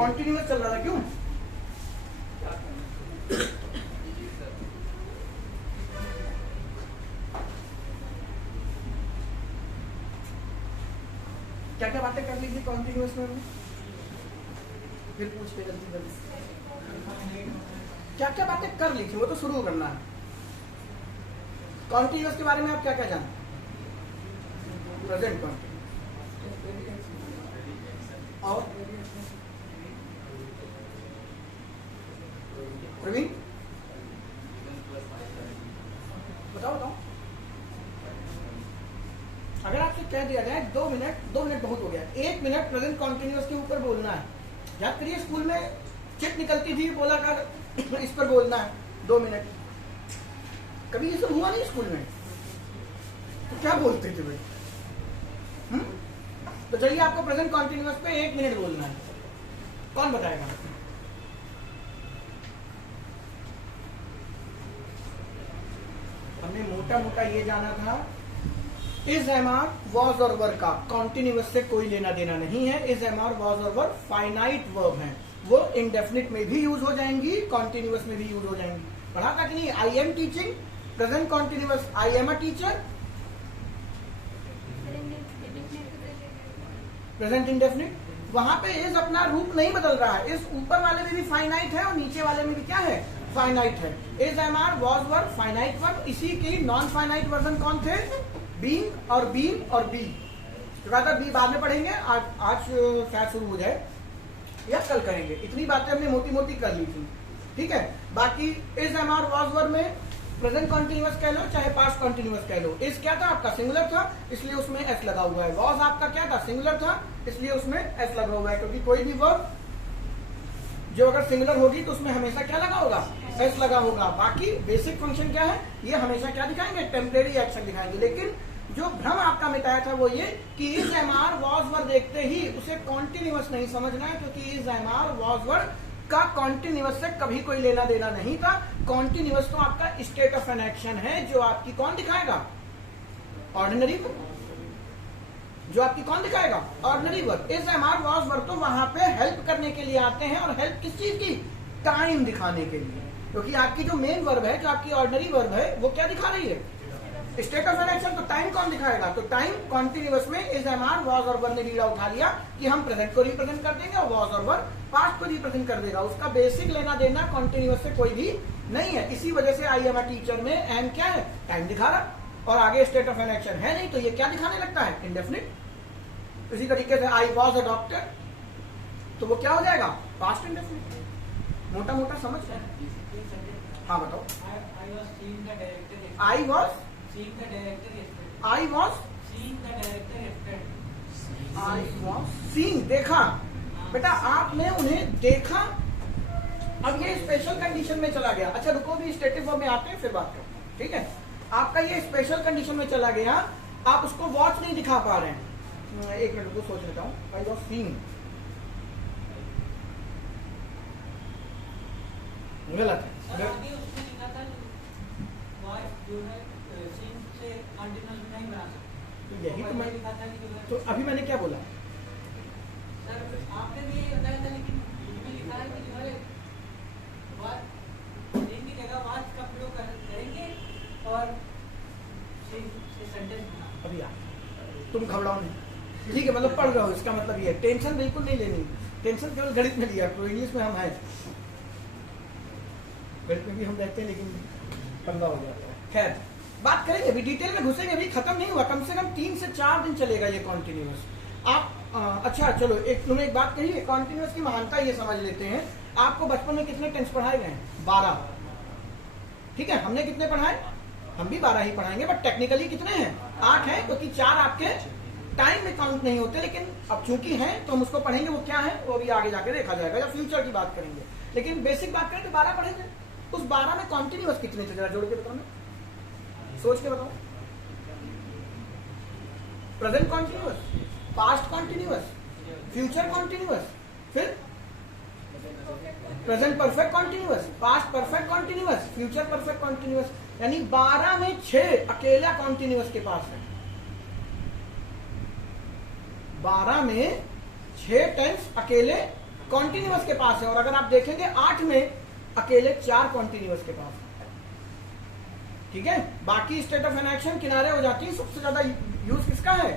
Continuous चल रहा था, क्यों? क्या क्या बातें कर लीजिए कॉन्टिन्यूअस में, फिर पूछते जल्दी जल्दी। क्या क्या बातें कर ली थी वो तो शुरू करना है। कॉन्टिन्यूअस के बारे में आप क्या क्या जानते हैं? प्रेजेंट कॉन्टिन्यूअस और प्रवीण बताओ बताओ। अगर आपसे कह दिया जाए 2 मिनट बहुत हो गया, 1 मिनट प्रेजेंट कॉन्टिन्यूअस के ऊपर बोलना है। याद करिए स्कूल में चिट निकलती थी, बोला कर इस पर बोलना है 2 मिनट। कभी ये सब हुआ नहीं स्कूल में, तो क्या बोलते थे भाई? तो चलिए आपको प्रेजेंट कॉन्टिन्यूअस पे 1 मिनट बोलना है, कौन बताएगा? हमने मोटा मोटा ये जाना था, इज एम आर वॉज और वर का कॉन्टिन्यूअस से कोई लेना देना नहीं है। इज एम आर वॉज और वर फाइनाइट वर्ब है, वो इंडेफिनिट में भी यूज हो जाएंगी, कॉन्टिन्यूअस में भी यूज हो जाएंगी। पढ़ा था कि नहीं? I am teaching, present continuous I am a teacher, present indefinite. वहां पे इज अपना रूप नहीं बदल रहा है, इस ऊपर वाले में भी फाइनाइट है और नीचे वाले में भी क्या है? फाइनाइट है। Is am are was were finite verb. इसी की नॉन फाइनाइट वर्जन कौन थे? बीइंग और बीन और बी। तो कहा था बी बाद में पढ़ेंगे, आज शायद शुरू हो जाए या कल करेंगे। इतनी बातें हमने मोटी मोटी कर ली थी, ठीक है। बाकी is am are was were में प्रेजेंट कॉन्टिन्यूअस कह लो चाहे पास्ट कॉन्टिन्यूअस कह लो। इज क्या था आपका? सिंगुलर था, इसलिए उसमें एस लगा हुआ है। वॉज आपका क्या था? सिंगुलर था, इसलिए उसमें एस लगा हुआ है। क्योंकि कोई भी वर्ब जो अगर सिंगुलर होगी तो उसमें हमेशा क्या लगा होगा? एस लगा होगा। बाकी बेसिक फंक्शन क्या है? ये हमेशा क्या दिखाएंगे? टेम्परेरी एक्शन दिखाएंगे। लेकिन जो भ्रम आपका मिटाया था वो ये कि is am are was were देखते ही उसे कॉन्टिन्यूअस नहीं समझना है, क्योंकि is am are was were का कॉन्टिन्यूअस से कभी कोई लेना देना नहीं था। कॉन्टिन्यूअस तो आपका स्टेट ऑफ एन एक्शन है, जो आपकी कौन दिखाएगा? Ordinary verb. जो आपकी कौन दिखाएगा? Ordinary verb. Is am are was verb तो वहां पे हेल्प करने के लिए आते हैं, और हेल्प किस चीज की? टाइम दिखाने के लिए। क्योंकि आपकी जो मेन वर्ब है, जो आपकी ऑर्डिनरी वर्ब है, वो क्या दिखा रही है? State of an action. तो टाइम कौन दिखाएगा? तो टाइम कॉन्टिन्यूअस में इज एम आर वॉज और वर ने लीडा उठा लिया कि हम प्रेजेंट को रिप्रेजेंट कर देंगे और वॉज और वर पास्ट को रिप्रेजेंट कर देगा। उसका बेसिक लेना देना कॉन्टिन्यूअस से कोई भी नहीं है। इसी वजह से आई एम अ टीचर में एम क्या है? टाइम दिखा रहा, और आगे स्टेट ऑफ एन एक्शन है नहीं, तो ये क्या दिखाने लगता है? इंडेफिनिट। इसी तरीके से आई वॉज अ डॉक्टर, तो वो क्या हो जाएगा? Past indefinite. मोटा मोटा समझ रहे हैं? हाँ बताओ। आई वॉज सीइंग, देखा। बेटा आपने उन्हें देखा। अब ये स्पेशल कंडीशन में चला गया। अच्छा रुको, भी स्टेटिव वर्ब में आते हैं, फिर बात करते हैं, ठीक है। आपका ये स्पेशल कंडीशन में चला गया, आप उसको वॉच नहीं दिखा पा रहे हैं। 1 मिनट को सोच लेता हूँ। आई वॉज सीइंग, गलत है। तो यही तो मैं, तो अभी मैंने क्या बोला? सर आपने भी यही बताया था, लेकिन इसमें लिखा है कि जो है बात की जगह बात का प्रयोग करेंगे और सेंटेंस बना। अभी तुम घबराओ नहीं, ठीक है। मतलब पढ़ रहे हो, इसका मतलब ये है। टेंशन बिल्कुल नहीं लेनी। टेंशन केवल गणित में लिया, तो इंग्लिश में हम हैं। गणित में भी हम रहते हैं, लेकिन पंगा हो जाता है। खैर बात करेंगे, अभी डिटेल में घुसेंगे, अभी खत्म नहीं हुआ। कम से कम 3 से 4 दिन चलेगा ये कॉन्टिन्यूअस। आप अच्छा चलो, तुमने एक बात कही है, कॉन्टिन्यूअस की महानता ये समझ लेते हैं। आपको बचपन में कितने टेंस पढ़ाए गए? 12, ठीक है। हमने कितने पढ़ाए? हम भी 12 ही पढ़ाएंगे, बट टेक्निकली कितने हैं? 8 हैं, क्योंकि 4 आपके टाइम में काउंट नहीं होते। लेकिन अब चूंकि हैं तो हम उसको पढ़ेंगे, वो क्या है वो भी आगे जाके देखा जाएगा, या फ्यूचर की बात करेंगे। लेकिन बेसिक बात करें तो 12 पढ़ेंगे। उस 12 में कॉन्टिन्यूअस कितने थे? जरा जोड़ के बताओ, सोच के बताओ। Present continuous, past continuous, future continuous, फिर present perfect continuous, past perfect continuous, future perfect continuous. यानी 12 में 6 अकेला कॉन्टिन्यूअस के पास है। 12 में 6 टेंस अकेले कॉन्टिन्यूअस के पास है, और अगर आप देखेंगे 8 में अकेले 4 कॉन्टिन्यूअस के पास है। ठीक है, बाकी स्टेट ऑफ इनएक्शन किनारे हो जाती है। सबसे ज्यादा यूज किसका है?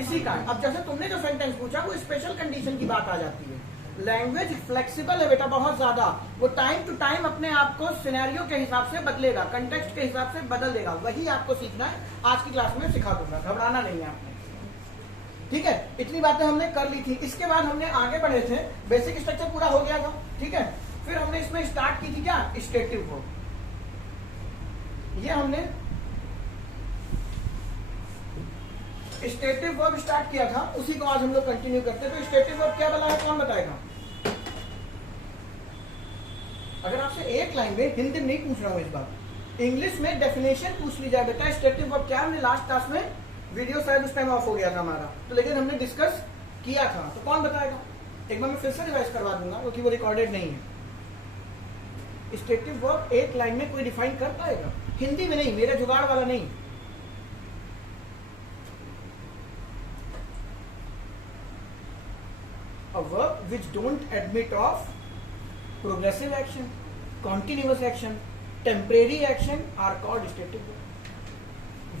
इसी का है। अब जैसे तुमने जो सेंटेंस पूछा वो स्पेशल कंडीशन की बात आ जाती है। लैंग्वेज फ्लेक्सिबल है बेटा, बहुत ज्यादा। वो टाइम टू टाइम अपने आप को सिनेरियो के हिसाब से बदलेगा, कंटेक्स्ट के हिसाब से बदल देगा। वही आपको सीखना है, आज की क्लास में सिखा दूंगा, घबराना नहीं है आपने। ठीक है, इतनी बातें हमने कर ली थी। इसके बाद हमने आगे बढ़े थे, बेसिक स्ट्रक्चर पूरा हो गया था। ठीक है, फिर हमने इसमें स्टार्ट की थी क्या? Stative verb. ये हमने स्टेटिव वर्ब स्टार्ट किया था, उसी को आज हम लोग कंटिन्यू करते हैं। तो स्टेटिव वर्ब क्या बना है, कौन बताएगा? अगर आपसे एक लाइन में, हिंदी में नहीं पूछ रहा हूं इस बार, इंग्लिश में डेफिनेशन पूछ ली जाए बेटा स्टेटिव वर्ब क्या, हमने लास्ट क्लास में, वीडियो शायद उस टाइम ऑफ हो गया था हमारा, तो लेकिन हमने डिस्कस किया था। तो कौन बताएगा? एक बार मैं फिर से रिवाइज करवा दूंगा क्योंकि वो रिकॉर्डेड नहीं है। स्टेटिव वर्ब एक लाइन में कोई डिफाइन कर पाएगा? हिंदी में नहीं, मेरे जुगाड़ वाला नहीं। A verb which don't admit of progressive action, continuous action, temporary action are called stative verb.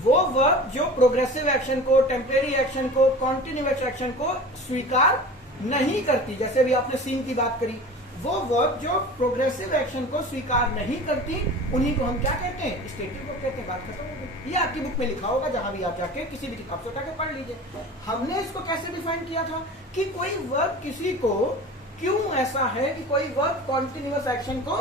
वो verb जो प्रोग्रेसिव एक्शन को, टेम्परेरी एक्शन को, कॉन्टिन्यूअस एक्शन को स्वीकार नहीं करती, जैसे भी आपने सीन की बात करी, वो वर्ब जो प्रोग्रेसिव एक्शन को स्वीकार नहीं करती, उन्हीं को हम क्या कहते हैं? स्टेटिव वर्ब कहते हैं। बात खत्म हो गई। ये आपकी बुक में लिखा होगा, जहां भी आप जाके किसी भी किताब से उठा के पढ़ लीजिए। हमने इसको कैसे डिफाइन किया था कि कोई वर्ब किसी को क्यों ऐसा है कि कोई वर्ब कॉन्टिन्यूअस एक्शन को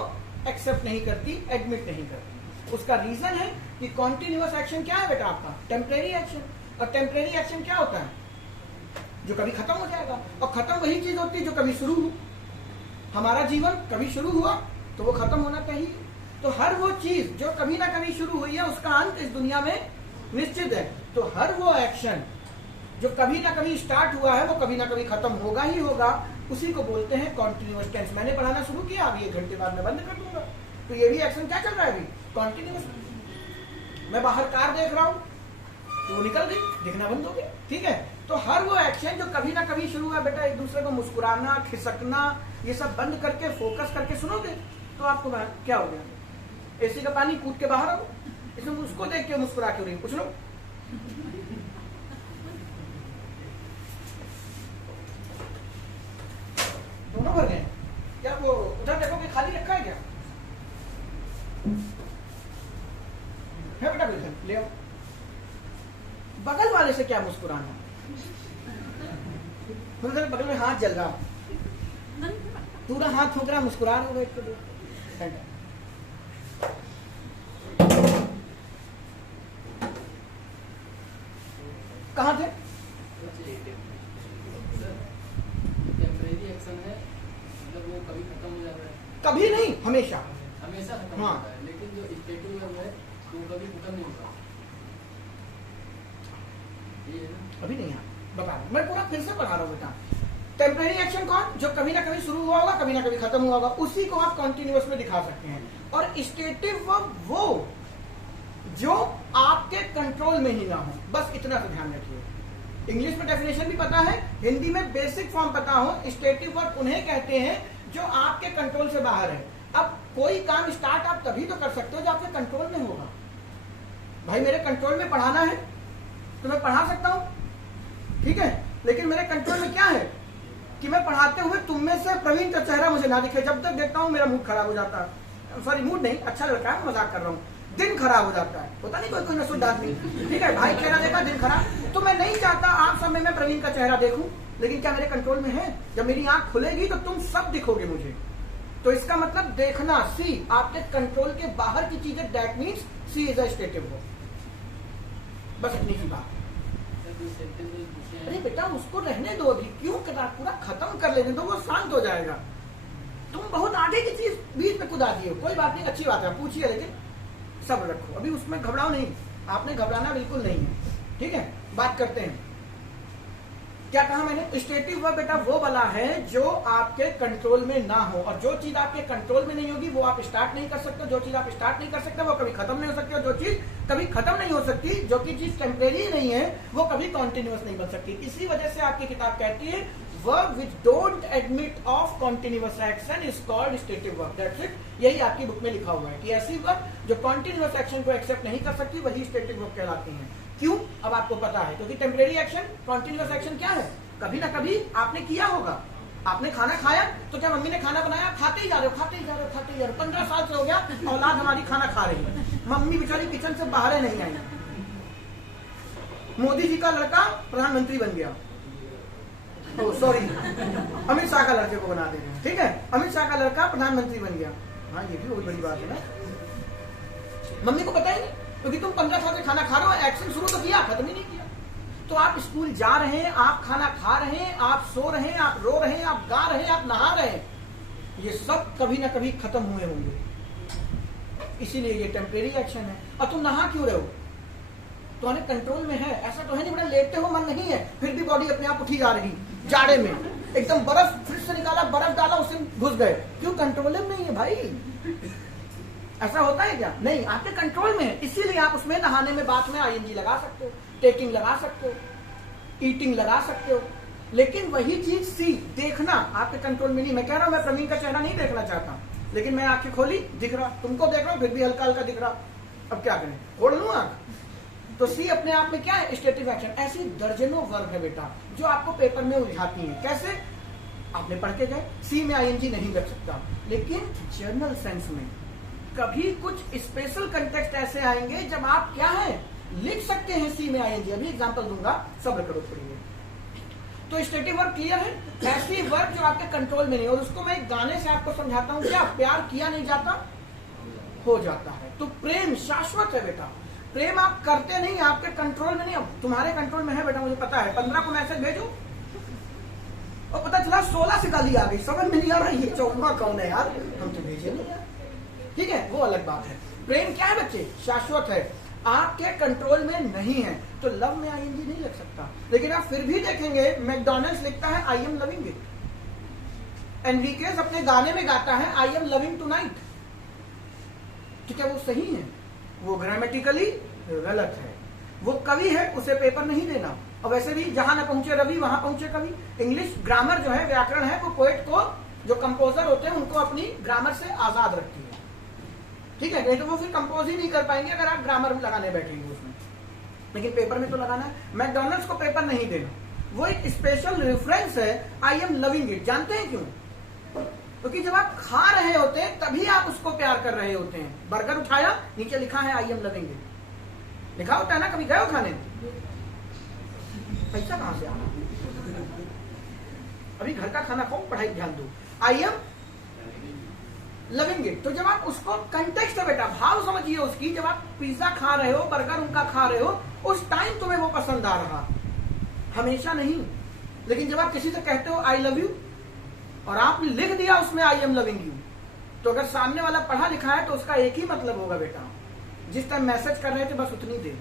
एक्सेप्ट नहीं करती, एडमिट नहीं करती। उसका रीजन है कि कॉन्टिन्यूअस एक्शन क्या है बेटा आपका? Temporary action. और टेम्परेरी एक्शन क्या होता है? जो कभी खत्म हो जाएगा। और खत्म वही चीज होती है जो कभी शुरू हो। हमारा जीवन कभी शुरू हुआ तो वो खत्म होना चाहिए। तो हर वो चीज जो कभी ना कभी शुरू हुई है, उसका अंत इस दुनिया में निश्चित है। तो हर वो एक्शन जो कभी ना कभी स्टार्ट हुआ है, वो कभी ना कभी खत्म होगा ही होगा। उसी को बोलते हैं कॉन्टिन्यूअस टेंस। मैंने पढ़ाना शुरू किया, अभी 1 घंटे बाद मैं बंद कर दूंगा। तो ये भी एक्शन क्या चल रहा है अभी? कॉन्टिन्यूअस। मैं बाहर कार देख रहा हूं तो वो निकल गई, दिखना बंद हो गया। ठीक है, तो हर वो एक्शन जो कभी ना कभी शुरू हुआ बेटा, एक दूसरे को मुस्कुराना, खिसकना, ये सब बंद करके फोकस करके सुनोगे तो आपको क्या हो गया? एसी का पानी कूद के बाहर आओ, इसमें उसको देख के मुस्कुरा क्यों रही? पूछ लो। दोनों भर गए क्या? वो उधर देखो कि खाली रखा है क्या? है बेटा, बिल्कुल ले आओ। बगल वाले से क्या मुस्कुराना? मतलब बगल में हाथ जल रहा, पूरा हाथ ठोक रहा, मुस्कुरा रहा है। कहाँ थे? टेम्परेरी एक्शन है, मतलब वो कभी खत्म हो जाता है। कभी नहीं, हमेशा। हमेशा खत्म हाँ। होता है, लेकिन जो स्टेटिव वर्ब है वो कभी खत्म नहीं होता। ये है ना? अभी नहीं है, बता रहा मैं पूरा फिर से पढ़ा रहा हूँ बेटा। टेम्परेरी एक्शन कौन? जो कभी ना कभी शुरू हुआ होगा, कभी ना कभी खत्म हुआ होगा, उसी को आप कॉन्टिन्यूअस में दिखा सकते हैं। और स्टेटिव वर्ब वो जो आपके कंट्रोल में ही ना हो, बस इतना तो ध्यान रखिए। इंग्लिश में डेफिनेशन भी पता है, हिंदी में बेसिक फॉर्म पता हो। स्टेटिव वर्ब उन्हें कहते हैं जो आपके कंट्रोल से बाहर है। अब कोई काम स्टार्ट आप तभी तो कर सकते हो जो आपके कंट्रोल में होगा। भाई मेरे कंट्रोल में पढ़ाना है तो मैं पढ़ा सकता हूं, ठीक है, लेकिन मेरे कंट्रोल में क्या है कि मैं पढ़ाते हुए तुम में से प्रवीण का चेहरा मुझे ना दिखे। जब तक देखता हूं मेरा मूड खराब हो जाता है। सॉरी, मूड नहीं, अच्छा लड़का है, मजाक कर रहा हूं। दिन खराब हो जाता है, पता नहीं कोई न शुद्ध आदमी, ठीक है, भाई चेहरा देखा, दिन खराब। तो मैं नहीं चाहता आप सब में मैं प्रवीण का चेहरा देखूं, लेकिन क्या मेरे कंट्रोल में है? जब मेरी आंख खुलेगी तो तुम सब दिखोगे मुझे। तो इसका मतलब देखना, सी, आपके कंट्रोल के बाहर की चीजें, that means she is a stative verb. बस इतनी सी बात। अरे बेटा उसको रहने दो, अभी क्यों पूरा खत्म कर लेने दो, वो शांत हो जाएगा। तुम बहुत आगे की चीज बीच में कूदा दिए हो, कोई बात नहीं, अच्छी बात है, पूछिए, लेकिन सब रखो, अभी उसमें घबराओ नहीं। आपने घबराना बिल्कुल नहीं है, ठीक है। बात करते हैं, क्या कहा मैंने? स्टेटिव वर्ब बेटा वो वाला है जो आपके कंट्रोल में ना हो, और जो चीज आपके कंट्रोल में नहीं होगी वो आप स्टार्ट नहीं कर सकते। जो चीज आप स्टार्ट नहीं कर सकते वो कभी खत्म नहीं हो सकती, और जो चीज कभी खत्म नहीं हो सकती, जो कि चीज टेम्परेरी नहीं है, वो कभी कॉन्टिन्यूअस नहीं बन सकती। इसी वजह से आपकी किताब कहती है verb which don't admit of continuous action is called stative verb. That's it. यही आपकी बुक में लिखा हुआ है कि ऐसी वर्ब जो कॉन्टिन्यूअस एक्शन को एक्सेप्ट नहीं कर सकती वही स्टेटिव वर्ब कहलाती हैं। क्यों? अब आपको पता है, क्योंकि टेम्परेरी एक्शन, कॉन्टिन्यूअस एक्शन क्या है? कभी ना कभी आपने किया होगा। आपने खाना खाया तो क्या मम्मी ने खाना बनाया, खाते ही जा रहे हो, खाते ही जा रहे हो, खाते ही जा रहे हो। 15 साल से हो गया औलाद हमारी खाना खा रही है, मम्मी बेचारी किचन से बाहर नहीं आई। मोदी जी का लड़का प्रधानमंत्री बन गया, सॉरी अमित शाह का लड़के को बना दे रहे हैं, ठीक है, अमित शाह का लड़का प्रधानमंत्री बन गया। हाँ ये भी बहुत बड़ी बात है ना। मम्मी को पता ही नहीं, क्योंकि तुम 15 साल से खाना खा रहे हो, एक्शन शुरू तो किया, खत्म ही नहीं किया। तो आप स्कूल जा रहे हैं, आप खाना खा रहे हैं, आप सो रहे हैं, आप रो रहे हैं, आप गा रहे हैं, आप नहा रहे हैं, ये सब कभी ना कभी खत्म हुए होंगे। इसीलिए ये टेम्परेरी एक्शन है। और तुम नहा क्यों रहे हो? तुम्हारे कंट्रोल में है। ऐसा तो है नहीं बड़ा लेटते हो, मन नहीं है, फिर भी बॉडी अपने आप उठी जा रही, जाड़े में एकदम बर्फ फ्रिज से निकाला, बर्फ डाला, उसे घुस गए। क्यों? कंट्रोल में नहीं है भाई। ऐसा होता है क्या? नहीं, आपके कंट्रोल में है। इसीलिए आप उसमें नहाने में, बात में आईएनजी लगा सकते हो, टेकिंग लगा सकते हो, ईटिंग लगा सकते हो। लेकिन वही चीज सी देखना आपके कंट्रोल में नहीं। मैं कह रहा हूं, मैं प्रवीण का चेहरा नहीं देखना चाहता, लेकिन मैं आंखें खोली, दिख रहा, तुमको देख रहा हूं, फिर भी हल्का हल्का दिख रहा। अब क्या करें, खोल लूं आंख? तो सी अपने आप में क्या है? Stative action. ऐसी दर्जनों वर्ब है बेटा जो आपको पेपर में उलझाती हैं। कैसे? आपने पढ़ के गए, सी में आईएनजी नहीं लग सकता, लेकिन जर्नल सेंस में कभी कुछ स्पेशल कंटेक्स्ट ऐसे आएंगे जब आप क्या है, लिख सकते हैं सी में आईएनजी। अभी एग्जांपल दूंगा, सब्र करो थोड़ी। तो स्टेटिव वर्ब क्लियर है? ऐसी वर्ब जो आपके कंट्रोल में नहीं, और उसको मैं एक गाने से आपको समझाता हूं। क्या प्यार किया नहीं जाता, हो जाता है। तो प्रेम शाश्वत है बेटा। प्रेम आप करते नहीं, आपके कंट्रोल में नहीं। अब तुम्हारे कंट्रोल में है बेटा, मुझे पता है। 15 को मैसेज भेजो और पता चला 16 से गाली आ गई, समझ में नहीं आ रहा ये 14वां कौन है यार, हम तो भेजे नहीं यार। ठीक है, वो अलग बात है। प्रेम क्या है बच्चे? शाश्वत है, आपके कंट्रोल में नहीं है। तो लव में आईएनजी नहीं लग सकता। लेकिन आप फिर भी देखेंगे, मैकडॉनल्ड्स लिखता है आई एम लविंग इट। एनरिकेस अपने गाने में गाता है आई एम लविंग टुनाइट। तो क्या वो सही है? वो ग्रामेटिकली गलत है। वो कवि है, उसे पेपर नहीं देना। और वैसे भी जहां न पहुंचे रवि वहां पहुंचे कवि। इंग्लिश ग्रामर जो है, व्याकरण है, वो पोएट को, जो कंपोजर होते हैं उनको अपनी ग्रामर से आजाद रखती है। ठीक है, नहीं तो वो फिर कंपोज ही नहीं कर पाएंगे अगर आप ग्रामर लगाने बैठेंगे उसमें। लेकिन पेपर में तो लगाना है। मैकडॉनल्ड्स को पेपर नहीं देना, वो एक स्पेशल रेफरेंस है आई एम लविंग इट। जानते हैं क्यों? क्योंकि जब आप खा रहे होते हैं तभी आप उसको प्यार कर रहे होते हैं। बर्गर उठाया, नीचे लिखा है आई एम लविंग इट, लिखा होता है ना। कभी गए हो खाने? पैसा कहां से आ रहा? अभी घर का खाना खाओ, पढ़ाई ध्यान दो। आई एम लविंग इट। तो जब आप उसको कंटेक्स्ट है बेटा, भाव समझिए उसकी। जब आप पिज्जा खा रहे हो, बर्गर उनका खा रहे हो, उस टाइम तुम्हें वो पसंद आ रहा, हमेशा नहीं। लेकिन जब आप किसी से कहते हो आई लव यू और आपने लिख दिया उसमें आई एम लविंग यू, तो अगर सामने वाला पढ़ा लिखा है तो उसका एक ही मतलब होगा बेटा, जिस टाइम मैसेज कर रहे थे बस उतनी देर,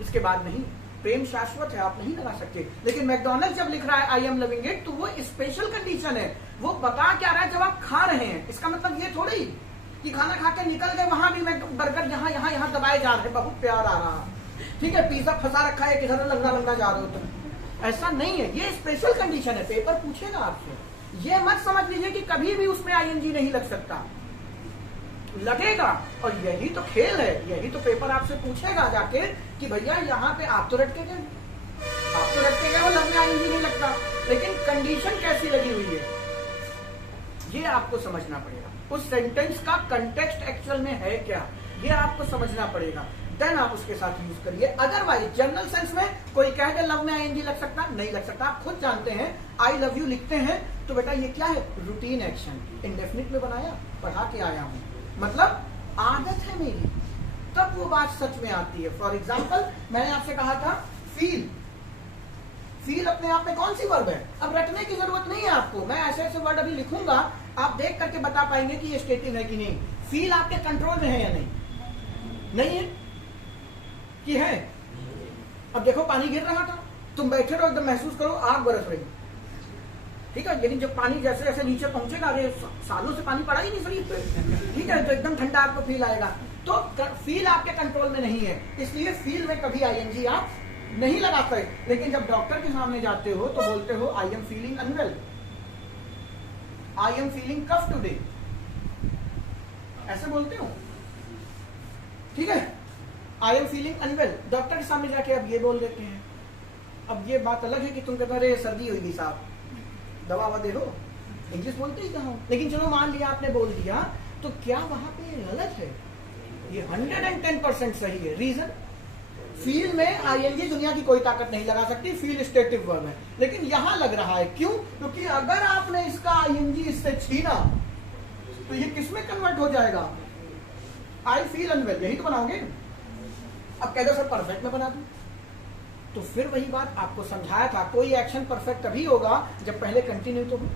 इसके बाद नहीं। प्रेम शाश्वत है, आप नहीं लगा सकते। लेकिन मैकडॉनल्ड्स जब लिख रहा है आई एम लविंग इट, तो वो स्पेशल कंडीशन है। वो बता क्या रहा है, जब आप खा रहे हैं। इसका मतलब ये थोड़ी कि खाना खा के निकल गए, वहां भी मैं बर्गर यहाँ यहाँ यहाँ दबाए जा रहे, बहुत प्यार आ रहा, ठीक है, पिज्जा फंसा रखा है, किधर लंगा लंगा जा रहे हो तुम। ऐसा नहीं है, ये स्पेशल कंडीशन है। पेपर पूछेगा आपसे, ये मत समझ लीजिए कि कभी भी उसमें आईएनजी नहीं लग सकता, लगेगा। और यही तो खेल है, यही तो पेपर आपसे पूछेगा जाके कि भैया यहाँ पे आप तो रट के गए, आप तो रट के गए, वो लव में आईएनजी नहीं लगता, लेकिन कंडीशन कैसी लगी हुई है ये आपको समझना पड़ेगा। उस सेंटेंस का कंटेक्स्ट एक्चुअल में है क्या, ये आपको समझना पड़ेगा, देन आप उसके साथ यूज करिए। अदरवाइज जनरल सेंस में कोई कह दे लव में आईएनजी लग सकता, नहीं लग सकता। आप खुद जानते हैं आई लव यू लिखते हैं तो बेटा ये क्या है, रूटीन एक्शन, इंडेफिनिट में बनाया, पढ़ा के आया हूं, मतलब आदत है मेरी, तब वो बात सच में आती है। फॉर एग्जाम्पल मैंने आपसे कहा था फील, फील अपने आप में कौन सी वर्ब है? अब रटने की जरूरत नहीं है आपको, मैं ऐसे ऐसे वर्ड अभी लिखूंगा, आप देख करके बता पाएंगे कि ये स्टेटिव है कि नहीं। फील आपके कंट्रोल में है या नहीं? नहीं है कि है? अब देखो पानी गिर रहा था, तुम बैठे रहो, एकदम महसूस करो आग बरस रही, ठीक है, लेकिन जब पानी जैसे जैसे नीचे पहुंचेगा, अरे सालों से पानी पड़ा ही नहीं शरीर पे, ठीक है, तो एकदम ठंडा आपको फील आएगा। तो फील आपके कंट्रोल में नहीं है, इसलिए फील में कभी आईएनजी आप नहीं लगाते, लेकिन जब डॉक्टर के सामने जाते हो तो बोलते हो I am feeling unwell, I am feeling cough today, ऐसे बोलते हो, ठीक है। I am feeling unwell, doctor के सामने जाके अब ये बोल देते हैं। अब ये बात अलग है कि तुम कहते अरे सर्दी हुई साहब, दवा ववा दे दो, इंग्लिश बोलते ही कहा, लेकिन चलो मान लिया आपने बोल दिया, तो क्या वहां पे गलत है? ये 110% सही है। रीजन, फील में आईएनजी दुनिया की कोई ताकत नहीं लगा सकती, फील स्टेटिव वर्ब है, लेकिन यहां लग रहा है। क्यों? क्योंकि अगर आपने इसका आईएनजी इससे छीना तो ये किसमें कन्वर्ट हो जाएगा? आई फील अनवेल, यही तो बनाओगे। अब कह दो सर परफेक्ट में बना दूं, तो फिर वही बात आपको समझाया था, कोई एक्शन परफेक्ट तभी होगा जब पहले कंटिन्यू तो हो।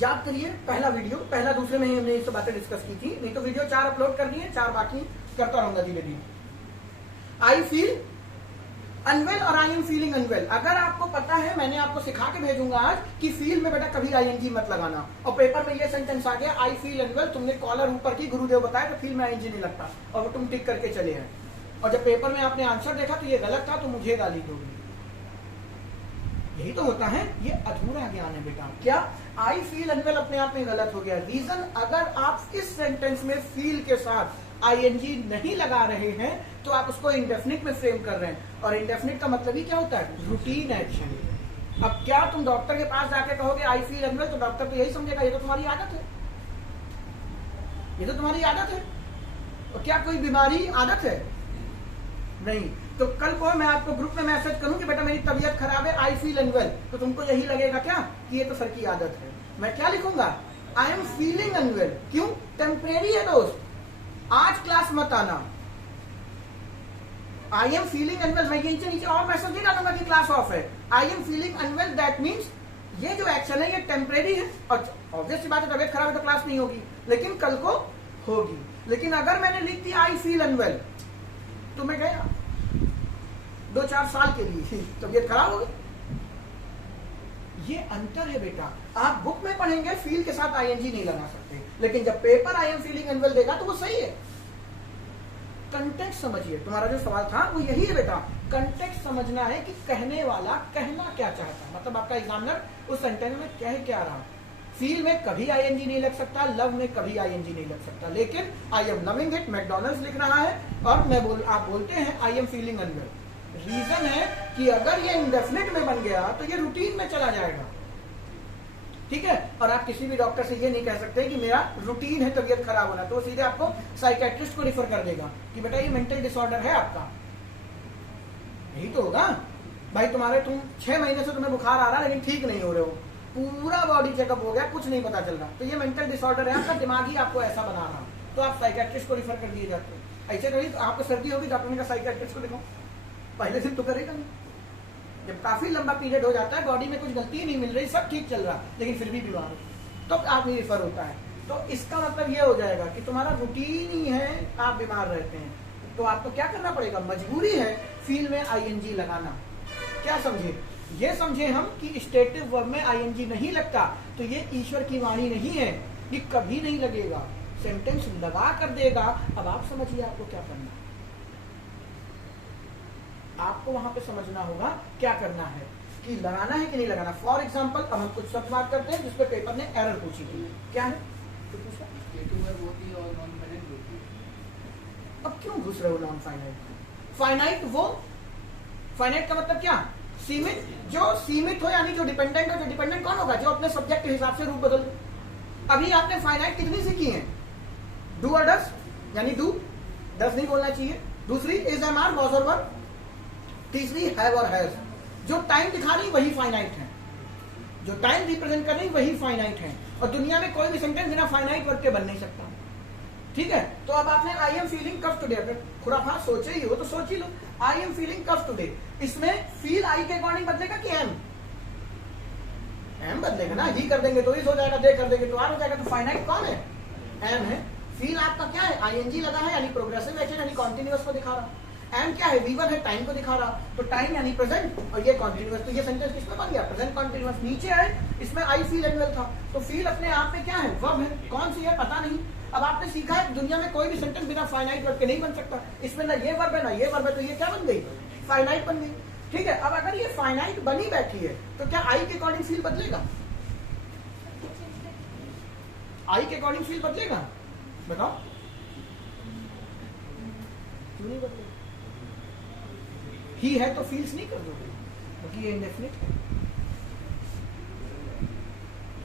याद करिए पहला वीडियो, पहला दूसरे में ही हमने ये सब बातें डिस्कस की थी, नहीं तो वीडियो 4 अपलोड कर दिए, 4 बाकी करता रहूंगा धीरे धीरे। आई फील अनवेल और आई एम फीलिंग अनवेल, अगर आपको पता है, मैंने आपको सिखा के भेजूंगा आज कि फील में बेटा कभी आईएनजी मत लगाना, और पेपर में ये सेंटेंस आ गया आई फील अनवेल, तुमने कॉलर ऊपर की, गुरुदेव बताया तो फील में आईएनजी नहीं लगता, और वो तुम टिक करके चले हैं, और जब पेपर में आपने आंसर देखा तो ये गलत था, तो मुझे गाली दोगे। यही तो होता है, ये अधूरा ज्ञान है बेटा। क्या? आई फील अनवेल अपने आप में गलत हो गया। रीजन, अगर आप इस सेंटेंस में फील के साथ आईएनजी नहीं लगा रहे हैं तो आप उसको इंडेफिनिट में फ्रेम कर रहे हैं, और इंडेफिनिट का मतलब ही क्या होता है? Routine action. अब क्या तुम डॉक्टर के पास जाके कहोगे आई फील अनवेल, तो डॉक्टर तो यही समझेगा ये तो तुम्हारी आदत है, ये तो तुम्हारी आदत है। और क्या कोई बीमारी आदत है? नहीं। तो कल को मैं आपको ग्रुप में मैसेज करूं कि बेटा मेरी तबीयत खराब है, आई फील अनवेल, तो तुमको यही लगेगा क्या कि ये तो सर की आदत है। मैं क्या लिखूंगा? I am feeling unwell. क्यों? टेम्परेरी है दोस्त, आज क्लास मत आना। आई एम फीलिंग अनवेल, मैं ये नीचे और मैसेज नहीं डालूंगा कि क्लास ऑफ है। I am feeling unwell, that means ये जो एक्शन है ये टेम्परेरी है, और ऑब्वियस सी बात है तबीयत खराब है तो क्लास नहीं होगी, लेकिन कल को होगी। लेकिन अगर मैंने लिख दिया आई फील अनवेल, तो मैं गया 2-4 साल के लिए तबीयत खराब हो गई। ये अंतर है बेटा। आप बुक में पढ़ेंगे फील के साथ आईएनजी नहीं लगा सकते, लेकिन जब paper I am feeling unwell देगा तो वो सही है। कंटेक्स्ट समझिए, तुम्हारा जो सवाल था वो यही है बेटा, कंटेक्स्ट समझना है कि कहने वाला कहना क्या चाहता है, मतलब आपका एग्जामिनर उस सेंटेंस में कह क्या रहा। फील में कभी आईएनजी नहीं लग सकता, लव में कभी आईएनजी नहीं लग सकता, लेकिन I am loving it McDonald's लिख रहा है और आप बोलते हैं I am feeling unwell. Reason है कि अगर ये इंडेफिनिट में बन गया तो ये रूटीन में चला जाएगा, ठीक है। और आप किसी भी डॉक्टर से ये नहीं कह सकते कि मेरा रूटीन है तबीयत खराब होना, तो सीधे आपको साइकेट्रिस्ट को रिफर कर देगा कि बेटा ये मेंटल डिसऑर्डर है आपका। यही तो होगा भाई, तुम 6 महीने से तुम्हें बुखार आ रहा है लेकिन ठीक नहीं हो रहे हो, पूरा बॉडी चेकअप हो गया, कुछ नहीं पता चल रहा, तो ये मेंटल डिसऑर्डर है, आपका दिमाग ही आपको ऐसा बना रहा, तो आप साइकेट्रिस्ट को रिफर कर दिए जाते हैं। ऐसे कभी आपको सर्दी होगी तो आपने कहा साइकेट्रिस्ट को दिखाओ, पहले दिन तो करेगा नहीं। जब काफी लंबा पीरियड हो जाता है, बॉडी में कुछ गलती नहीं मिल रही, सब ठीक चल रहा, लेकिन फिर भी बीमार हो, तो आदमी रिफर होता है। तो इसका मतलब ये हो जाएगा कि तुम्हारा रूटीन ही है, आप बीमार रहते हैं, तो आपको क्या करना पड़ेगा? मजबूरी है फील में आईएनजी लगाना। क्या समझे? ये समझे हम कि स्टेटिव वर्ब में आईएनजी नहीं लगता, तो ये ईश्वर की वाणी नहीं है, ये कभी नहीं लगेगा, सेंटेंस लगा कर देगा। अब आप समझिए आपको क्या करना है, आपको वहां पे समझना होगा क्या करना है, कि लगाना है कि नहीं लगाना। फॉर एग्जाम्पल अब हम कुछ शब्द बात करते हैं जिसपे पेपर ने एरर पूछी थी, क्या है? तो पूछा और नॉन फाइनाइट होती है। अब क्यों घुस रहे हो नॉन फाइनाइट? फाइनाइट वो, फाइनाइट का मतलब क्या? सीमित। जो सीमित हो यानी जो डिपेंडेंट हो, जो डिपेंडेंट कौन होगा? जो अपने सब्जेक्ट के हिसाब से रूप बदल। अभी आपने फाइनाइट कितनी सीखी है? डू और डस, यानी डू 10 नहीं बोलना चाहिए। दूसरी इज एम आर वॉज और वर। तीसरी हैव और हैज। जो टाइम दिखा रही वही फाइनाइट है, जो टाइम रिप्रेजेंट कर रही वही फाइनाइट है, और दुनिया में कोई भी सेंटेंस बिना फाइनाइट वर्ड के बन नहीं सकता, ठीक है। तो अब आपने I am feeling cough today, अगर खुराफात सोचे ही हो तो सोच ही लो, I am feeling cough today. इसमें फील आई के अकॉर्डिंग बदलेगा कि एम? एम बदलेगा ना, ही कर देंगे तो इस हो जाएगा, दे कर देंगे तो आर हो जाएगा, तो फाइनाइट कौन है? एम है। फील आपका क्या है? आईएनजी लगा है यानी प्रोग्रेसिव एक्शन यानी कॉन्टिन्यूअस को दिखा रहा। एम क्या है? वीवर है, टाइम को दिखा रहा, तो टाइम यानी प्रेजेंट, और ये कॉन्टिन्यूअस, तो ये सेंटेंस किसमें बन गया? Present continuous. नीचे है इसमें आई फील एनुअल था, तो फील अपने आप में क्या है? वर्ब है। कौन सी है? पता नहीं। अब आपने सीखा है दुनिया में कोई भी सेंटेंस बिना फाइनाइट वर्ब के नहीं बन सकता, इसमें ना ये वर्ब है ना ये वर्ब है, तो ये क्या बन गई? फाइनाइट बन गई। ठीक है, अब अगर ये फाइनाइट बनी बैठी है तो क्या आई के अकॉर्डिंग फील्ड बदलेगा? आई के अकॉर्डिंग फील्ड बदलेगा? बताओ क्यों नहीं बदलेगा? ही है तो फील्ड्स नहीं कर दोगे क्योंकि ये इंडेफिनिट है।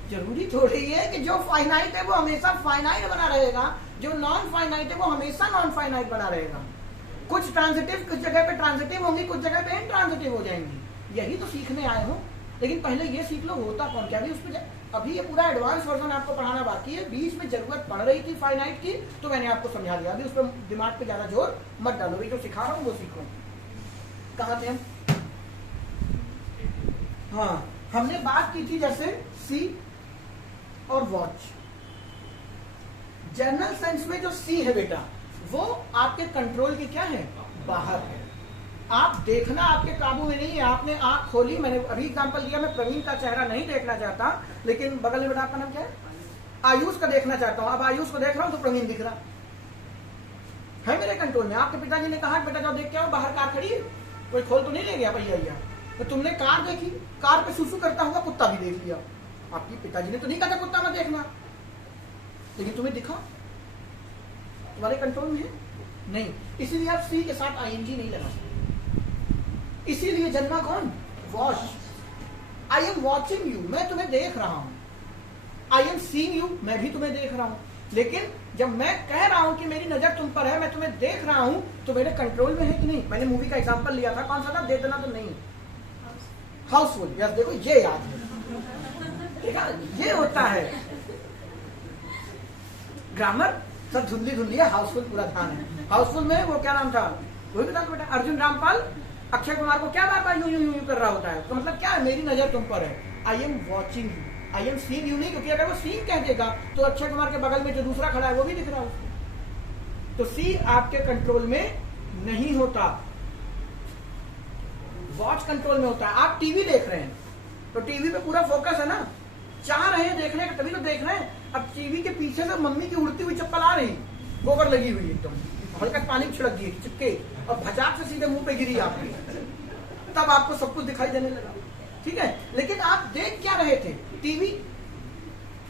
जरूरी थोड़ी है कि जो फाइनाइट है वो हमेशा फाइनाइट बना रहेगा, जो नॉन फाइनाइट है वो हमेशा नॉन फाइनाइट बना रहेगा। कुछ ट्रांजिटिव कुछ जगह पे ट्रांजिटिव होंगी, कुछ जगह पे इनट्रांजिटिव हो जाएंगी। यही तो सीखने आए हो। लेकिन पहले ये सीख लो होता कौन क्या। अभी ये पूरा एडवांस वर्जन आपको पढ़ाना बाकी है। बीच में जरूरत पड़ रही थी फाइनाइट की तो मैंने आपको समझा दिया। अभी उस पर दिमाग पे ज्यादा जोर मत डालो, जो सिखा रहा हूँ वो सीखो। कहाँ थे हम? हाँ, हमने बात की थी जैसे सी और वॉच। जनरल सेंस में जो सी है बेटा वो आपके कंट्रोल के क्या है? बाहर है। आप देखना आपके काबू में नहीं है। आपने आंख खोली, मैंने अभी एग्जांपल दिया, मैं प्रवीण का चेहरा नहीं देखना चाहता, लेकिन बगल में बेटा आपका नाम क्या है? आयुष का देखना चाहता हूं। अब आयुष को देख रहा हूं तो प्रवीण दिख रहा है मेरे कंट्रोल में। आपके पिताजी ने कहा बेटा जाओ देख के आओ, बाहर कार खड़ी है, कोई खोल तो नहीं ले गया भैया? तो तुमने कार देखी, कार पे सुसु करता हुआ कुत्ता भी देख लिया। आपके पिताजी ने तो नहीं कहा कुत्ता मत देखना, लेकिन तुम्हें दिखा। तुम्हारे कंट्रोल में है नहीं, इसीलिए आप सी के साथ आईएनजी नहीं लगा सकते। इसीलिए जन्मा कौन? Watch. I am watching you, मैं तुम्हें देख रहा हूं। आई एम सीइंग यू, मैं भी तुम्हें देख रहा हूं। लेकिन जब मैं कह रहा हूं कि मेरी नजर तुम पर है, मैं तुम्हें देख रहा हूं, तो मेरे कंट्रोल में है कि नहीं? मैंने मूवी का एग्जांपल लिया था, कौन सा था? दे देना तो नहीं, हाउसफुल। यस, देखो ये याद है, ठीक है? ये होता है ग्रामर सब धुंधली धुंधली है, हाउसफुल पूरा ध्यान है। हाउसफुल में वो क्या नाम था, वही बता दो बेटा। अर्जुन रामपाल अक्षय कुमार को क्या बार बार यूं यूं यूं कर रहा होता है, तो मतलब क्या है? मेरी नजर तुम पर है। I am watching you, I am seeing you नहीं, क्योंकि अगर वो सीन कह देगा तो अक्षय कुमार के बगल में जो दूसरा खड़ा है वो भी दिख रहा है। तो सी आपके कंट्रोल में नहीं होता, वॉच कंट्रोल में होता है। आप टीवी देख रहे हैं तो टीवी पे पूरा फोकस है ना, चाह रहे हैं देखने का तभी तो देख रहे हैं। अब टीवी के पीछे से मम्मी की उड़ती हुई चप्पल आ रही, गोबर लगी हुई एकदम, हल्का पानी छिड़क दिए चिपके, और भजाक से सीधे मुंह पे गिरी आपकी, तब आपको सब कुछ दिखाई देने लगा। ठीक है, लेकिन आप देख क्या रहे थे? टीवी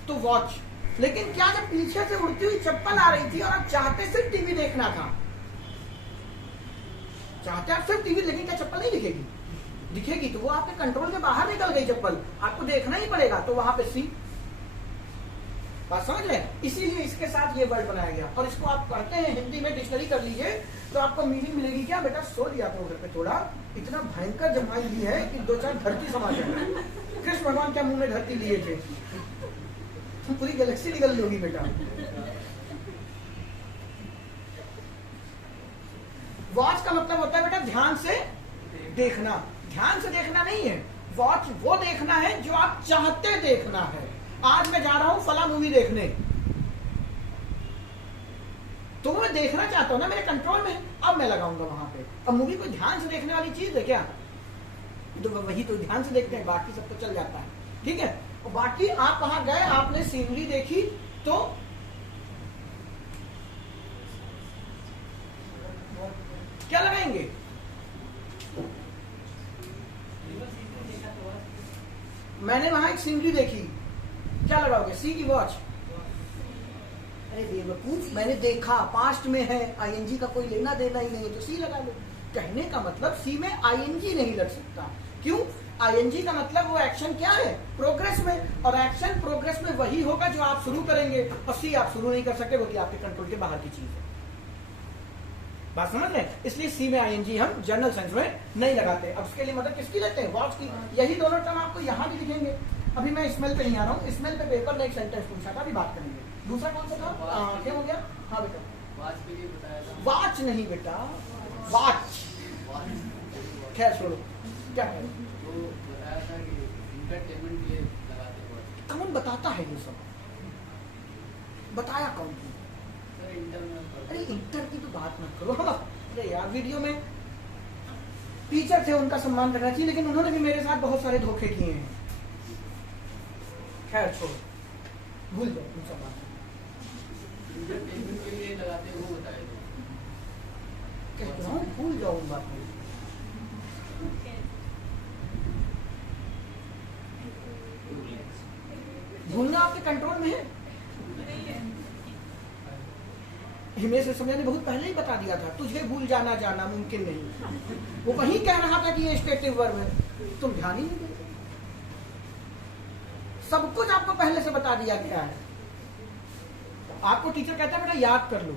तो वॉच। लेकिन क्या जब पीछे से उड़ती हुई चप्पल आ रही थी और आप चाहते सिर्फ टीवी देखना था, चाहते आप सिर्फ टीवी, लेकिन क्या चप्पल नहीं दिखेगी? दिखेगी। तो वो आपके कंट्रोल के बाहर निकल गई चप्पल, आपको देखना ही पड़ेगा। तो वहां पे सी, बात समझ रहे हैं? इसीलिए इसके साथ ये वर्ड बनाया गया। और इसको आप पढ़ते हैं हिंदी में, डिक्शनरी कर लीजिए तो आपको मीनिंग मिलेगी। क्या बेटा सो लिया तो घर पे थोड़ा, इतना भयंकर जमाई ली है कि 2-4 धरती समा जाए। कृष्ण भगवान क्या मुंह में धरती लिए थे, पूरी गैलेक्सी निकल होगी बेटा। वॉच का मतलब होता है बेटा ध्यान से देखना। ध्यान से देखना नहीं है, वॉच वो देखना है जो आप चाहते देखना है। आज मैं जा रहा हूं फला मूवी देखने, तो मैं देखना चाहता हूं ना, मेरे कंट्रोल में, अब मैं लगाऊंगा वहां पे। अब मूवी कोई ध्यान से देखने वाली चीज है क्या? तो वही तो ध्यान से देखते हैं, बाकी सब तो चल जाता है। ठीक है, और बाकी आप वहां गए, आपने सीनरी देखी तो क्या लगाएंगे? मैंने वहां एक सीनरी देखी, क्या लगाओगे? सी की वॉच? अरे बेवकूफ, मैंने देखा, पास्ट में है, आईएनजी का कोई लेना देना ही नहीं, तो सी लगा लो। कहने का मतलब सी में आईएनजी नहीं लग सकता। क्यों? आईएनजी का मतलब वो एक्शन क्या है? प्रोग्रेस में, और एक्शन प्रोग्रेस में वही होगा जो आप शुरू करेंगे, और सी आप शुरू नहीं कर सकते क्योंकि आपके कंट्रोल के बाहर की चीज है। बात समझ रहे हैं? इसलिए सी में आईएनजी हम जनरल सेंस में नहीं लगाते। अब उसके लिए मदद किसकी लेते हैं? वॉच की। यही दोनों टर्म आपको यहाँ भी दिखेंगे। अभी मैं स्मेल पे नहीं आ रहा हूँ, स्मेल पे पेपर में एक सेंटेंस पूछा था, अभी बात करेंगे। दूसरा कौन सा था? क्या हो गया? हाँ बेटा, वॉच के लिए बताया था। वॉच नहीं बेटा, वॉच। खैर छोड़ो, क्या है? तो बताया था कि इंटरटेनमेंट के लिए लगाते हैं। कौन बताता है ये सब? बताया कौन? अरे इंटर की तो बात मत करो। अरे यार, वीडियो में टीचर थे, उनका सम्मान करना चाहिए, लेकिन उन्होंने भी मेरे साथ बहुत सारे धोखे किए हैं। खैर छोड़ो, भूल जाओ उन सब बात। इंटरटेनमेंट के लिए लगाते हैं वो बताया था। कहता हूँ भूल जाओ उन बातों। भूलना आपके कंट्रोल में है? नहीं है। हिमेश रेशमिया ने बहुत पहले ही बता दिया था, तुझे भूल जाना जाना मुमकिन नहीं। वो वही कह रहा था कि ये स्टेटिव वर्ब है, तुम ध्यान ही नहीं देते। सब कुछ आपको पहले से बता दिया गया है। आपको टीचर कहता है बेटा याद कर लो,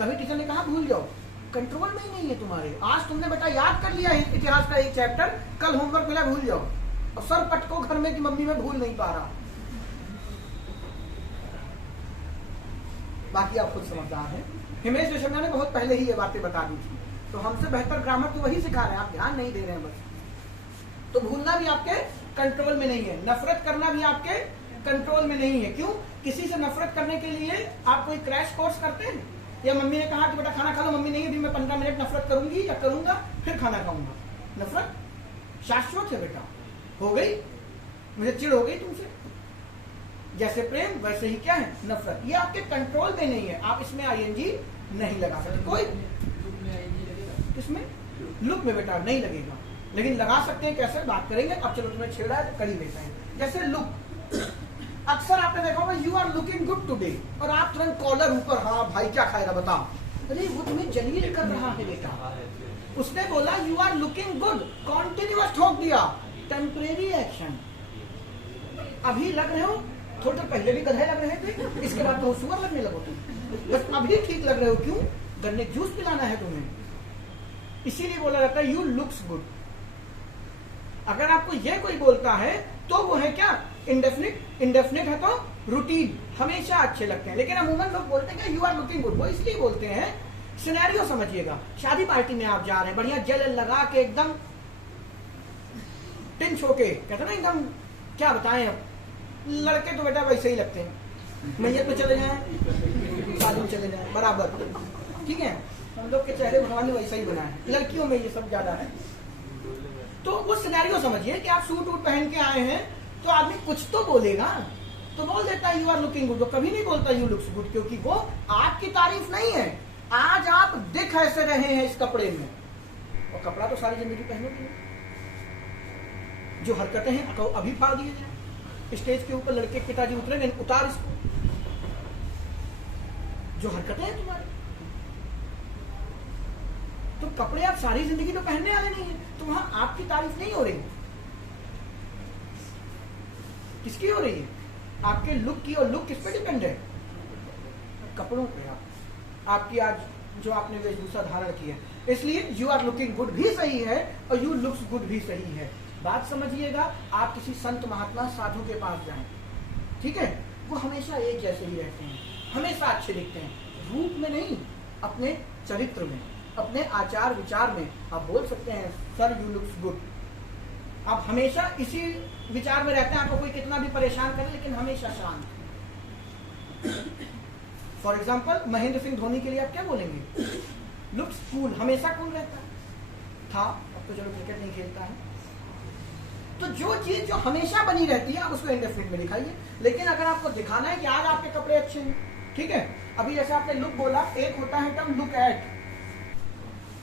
कभी टीचर ने कहा भूल जाओ? कंट्रोल में ही नहीं है तुम्हारे। आज तुमने बेटा याद कर लिया है इतिहास का एक चैप्टर, कल होमवर्क मिला भूल जाओ, और सर पटको घर में कि मम्मी मैं भूल नहीं पा रहा। बाकी आप खुद समझदार हैं। हिमेश रेशमिया ने बहुत पहले ही ये बातें बता दी थी, तो हमसे बेहतर ग्रामर तो वही सिखा रहे हैं, आप ध्यान नहीं दे रहे हैं बस। तो भूलना भी आपके कंट्रोल में नहीं है, नफरत करना भी आपके कंट्रोल में नहीं है। क्यों? किसी से नफरत करने के लिए आप कोई क्रैश कोर्स करते हैं? या मम्मी ने कहा कि बेटा खाना खा लो, मम्मी नहीं अभी मैं 15 मिनट नफरत करूंगी या करूंगा फिर खाना खाऊंगा। नफरत शाश्वत है बेटा, हो गई, मुझे चिढ़ हो गई तुमसे। जैसे प्रेम वैसे ही क्या है नफरत, ये आपके कंट्रोल में नहीं है। आप इसमें आईएनजी नहीं लगा सकते। कोई किसमें? लुक में बेटा नहीं लगेगा, लेकिन लगा सकते हैं कैसे, बात करेंगे। अब चलो तुम्हें छेड़ा है तो कर ही लेते हैं। जैसे लुक, अक्सर आपने देखा होगा you are looking good today, और आप तुरंत कॉलर ऊपर, हाँ भाई क्या खाएगा बताओ। अरे वो तुम्हें जलील कर रहा है बेटा। उसने बोला you are looking good, continuous ठोक दिया, टेम्परेरी एक्शन। अभी लग रहे हो, थोड़ी देर पहले भी गधे लग रहे थे, इसके बाद तो सुअर लगने लगो तुम, बस अभी ठीक लग रहे हो। क्यों? गन्ने जूस पिलाना है तुम्हें, इसीलिए बोला जाता है यू लुक्स गुड। अगर आपको ये कोई बोलता है तो वो है क्या? इंडेफिनिट। इंडेफिनिट है तो रूटीन, हमेशा अच्छे लगते हैं। लेकिन अमूमन लोग बोलते हैं यू आर लुकिंग गुड, वो इसलिए बोलते हैं, सिनेरियो समझिएगा। शादी पार्टी में आप जा रहे हैं, बढ़िया जेल लगा के एकदम टिंच होके, कहते ना एकदम, क्या बताएं, अब लड़के तो बेटा वैसे ही लगते हैं, मैयत में चले जाए, शादी में चले जाए बराबर, ठीक है। हम लोग के चेहरे भगवान ने वैसा ही बनाया है, लड़कियों में ये सब ज्यादा है। तो वो सिनेरियो समझिए कि आप सूट वूट पहन के आए हैं, तो आदमी कुछ तो बोलेगा, तो बोल देता है यू आर लुकिंग गुड। वो कभी नहीं बोलता यू लुक्स गुड, क्योंकि वो आपकी तारीफ नहीं है। आज आप दिख ऐसे रहे हैं इस कपड़े में, और कपड़ा तो सारी जिंदगी पहनोगे। जो हरकतें हैं अभी फाड़ दिए जाए। स्टेज के ऊपर लड़के पिताजी उतरे, उतार इसको। जो हरकतें हैं तुम्हारी, तो कपड़े आप सारी जिंदगी तो पहनने वाले नहीं है, तो वहां आपकी तारीफ नहीं हो रही। किसकी हो रही है? आपके लुक की। और लुक किस पे डिपेंड है? कपड़ों पे। आपकी आज जो आपने वेशभूषा धारण की है, इसलिए यू आर लुकिंग गुड भी सही है और यू लुक्स गुड भी सही है। बात समझिएगा। आप किसी संत महात्मा साधु के पास जाएं, ठीक है, वो हमेशा एक जैसे ही रहते हैं, हमेशा अच्छे दिखते हैं, रूप में नहीं, अपने चरित्र में, अपने आचार विचार में। आप बोल सकते हैं सर यू लुक्स गुड। आप हमेशा इसी विचार में रहते हैं, आपको कोई कितना भी परेशान करे, लेकिन हमेशा शांत। फॉर एग्जाम्पल महेंद्र सिंह धोनी के लिए आप क्या बोलेंगे? लुक्स कूल, हमेशा कूल रहता था। अब तो चलो क्रिकेट नहीं खेलता है। तो जो चीज जो हमेशा बनी रहती है आप उसको इंडेफिनिट में दिखाइए। लेकिन अगर आपको दिखाना है कि आज आपके कपड़े अच्छे हैं, ठीक है, अभी जैसे आपने लुक बोला, एक होता है टर्म लुक एट,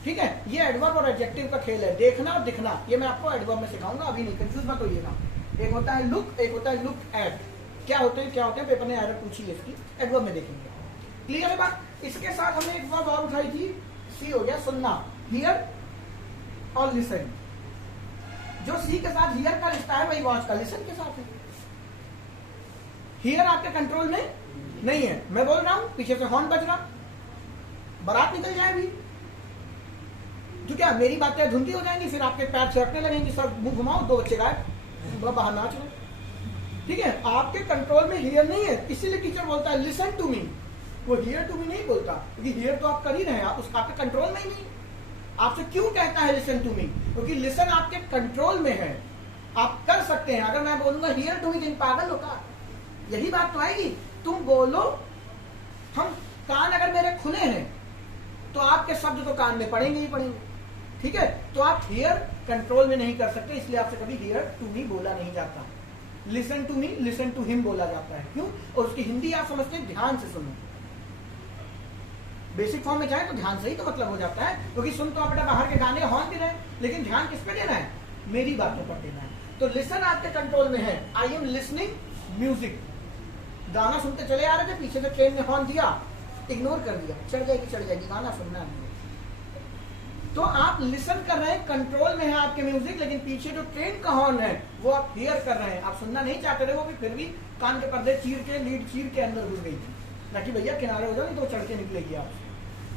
ठीक है, ये एडवर्ब और एडजेक्टिव का खेल है, देखना और दिखना। ये मैं आपको एडवर्ब में सिखाऊंगा, अभी नहीं, कंफ्यूज मत होइएगा। एक होता है लुक, एक होता है लुक एट। क्या होते हैं पेपर ने एरर पूछी है इसकी, एडवर्ब में देखेंगे। क्लियर है बात? इसके साथ हमने एक वर्ब और उठाई थी, सी हो गया सुनना, हियर और लिसन। जो सी के साथ हियर का रिश्ता है वही वॉच का लिसन के साथ है। हियर आपके कंट्रोल में नहीं है। मैं बोल रहा हूं, पीछे से हॉर्न बज रहा, बारात निकल जाए भी, तो क्या मेरी बातें धुंधली हो जाएंगी, फिर आपके पैर छिड़कने लगेंगे, सर मुंह घुमाओ, दो बच्चे गायब, बाहर नाच रहे, ठीक है। आपके कंट्रोल में हियर नहीं है, इसीलिए टीचर बोलता है लिसन टू मी। वो हियर टू मी नहीं बोलता, क्योंकि हियर तो आप कर ही रहे हैं, आपके कंट्रोल में ही नहीं। आपसे क्यों कहता है लिसन टू मी? क्योंकि लिसन आपके कंट्रोल में है, आप कर सकते हैं। अगर मैं बोलूंगा हियर टू मी, तो पागल होगा, यही बात तो आएगी। तुम बोलो, हम कान अगर मेरे खुले हैं तो आपके शब्द तो कान में पड़ेंगे ही पड़ेंगे, ठीक है। तो आप हियर कंट्रोल में नहीं कर सकते, इसलिए आपसे कभी हियर टू मी बोला नहीं जाता। Listen to me, listen to him बोला जाता है। क्यों? और उसकी हिंदी आप समझते हैं, ध्यान से सुनो। बेसिक फॉर्म में जाए तो ध्यान से ही तो मतलब हो जाता है, क्योंकि सुन तो आप बेटा बाहर के गाने हॉर्न भी रहे, लेकिन ध्यान किस पे देना है? मेरी बातों पर देना है। तो लिसन आपके कंट्रोल में है। आई एम लिसनिंग म्यूजिक, गाना सुनते चले आ रहे थे, पीछे से ट्रेन ने हॉर्न दिया, इग्नोर कर दिया, चढ़ जाएगी, गाना सुनना है। तो आप लिसन कर रहे हैं, कंट्रोल में है आपके म्यूजिक, लेकिन पीछे जो ट्रेन का हॉर्न है वो आप हियर कर रहे हैं, आप सुनना नहीं चाहते थे, वो भी फिर भी कान के पर्दे चीर के, लीड चीर के अंदर घुस गई थी, ना कि भैया किनारे हो जाओ नहीं तो चढ़ के निकलेगी आप।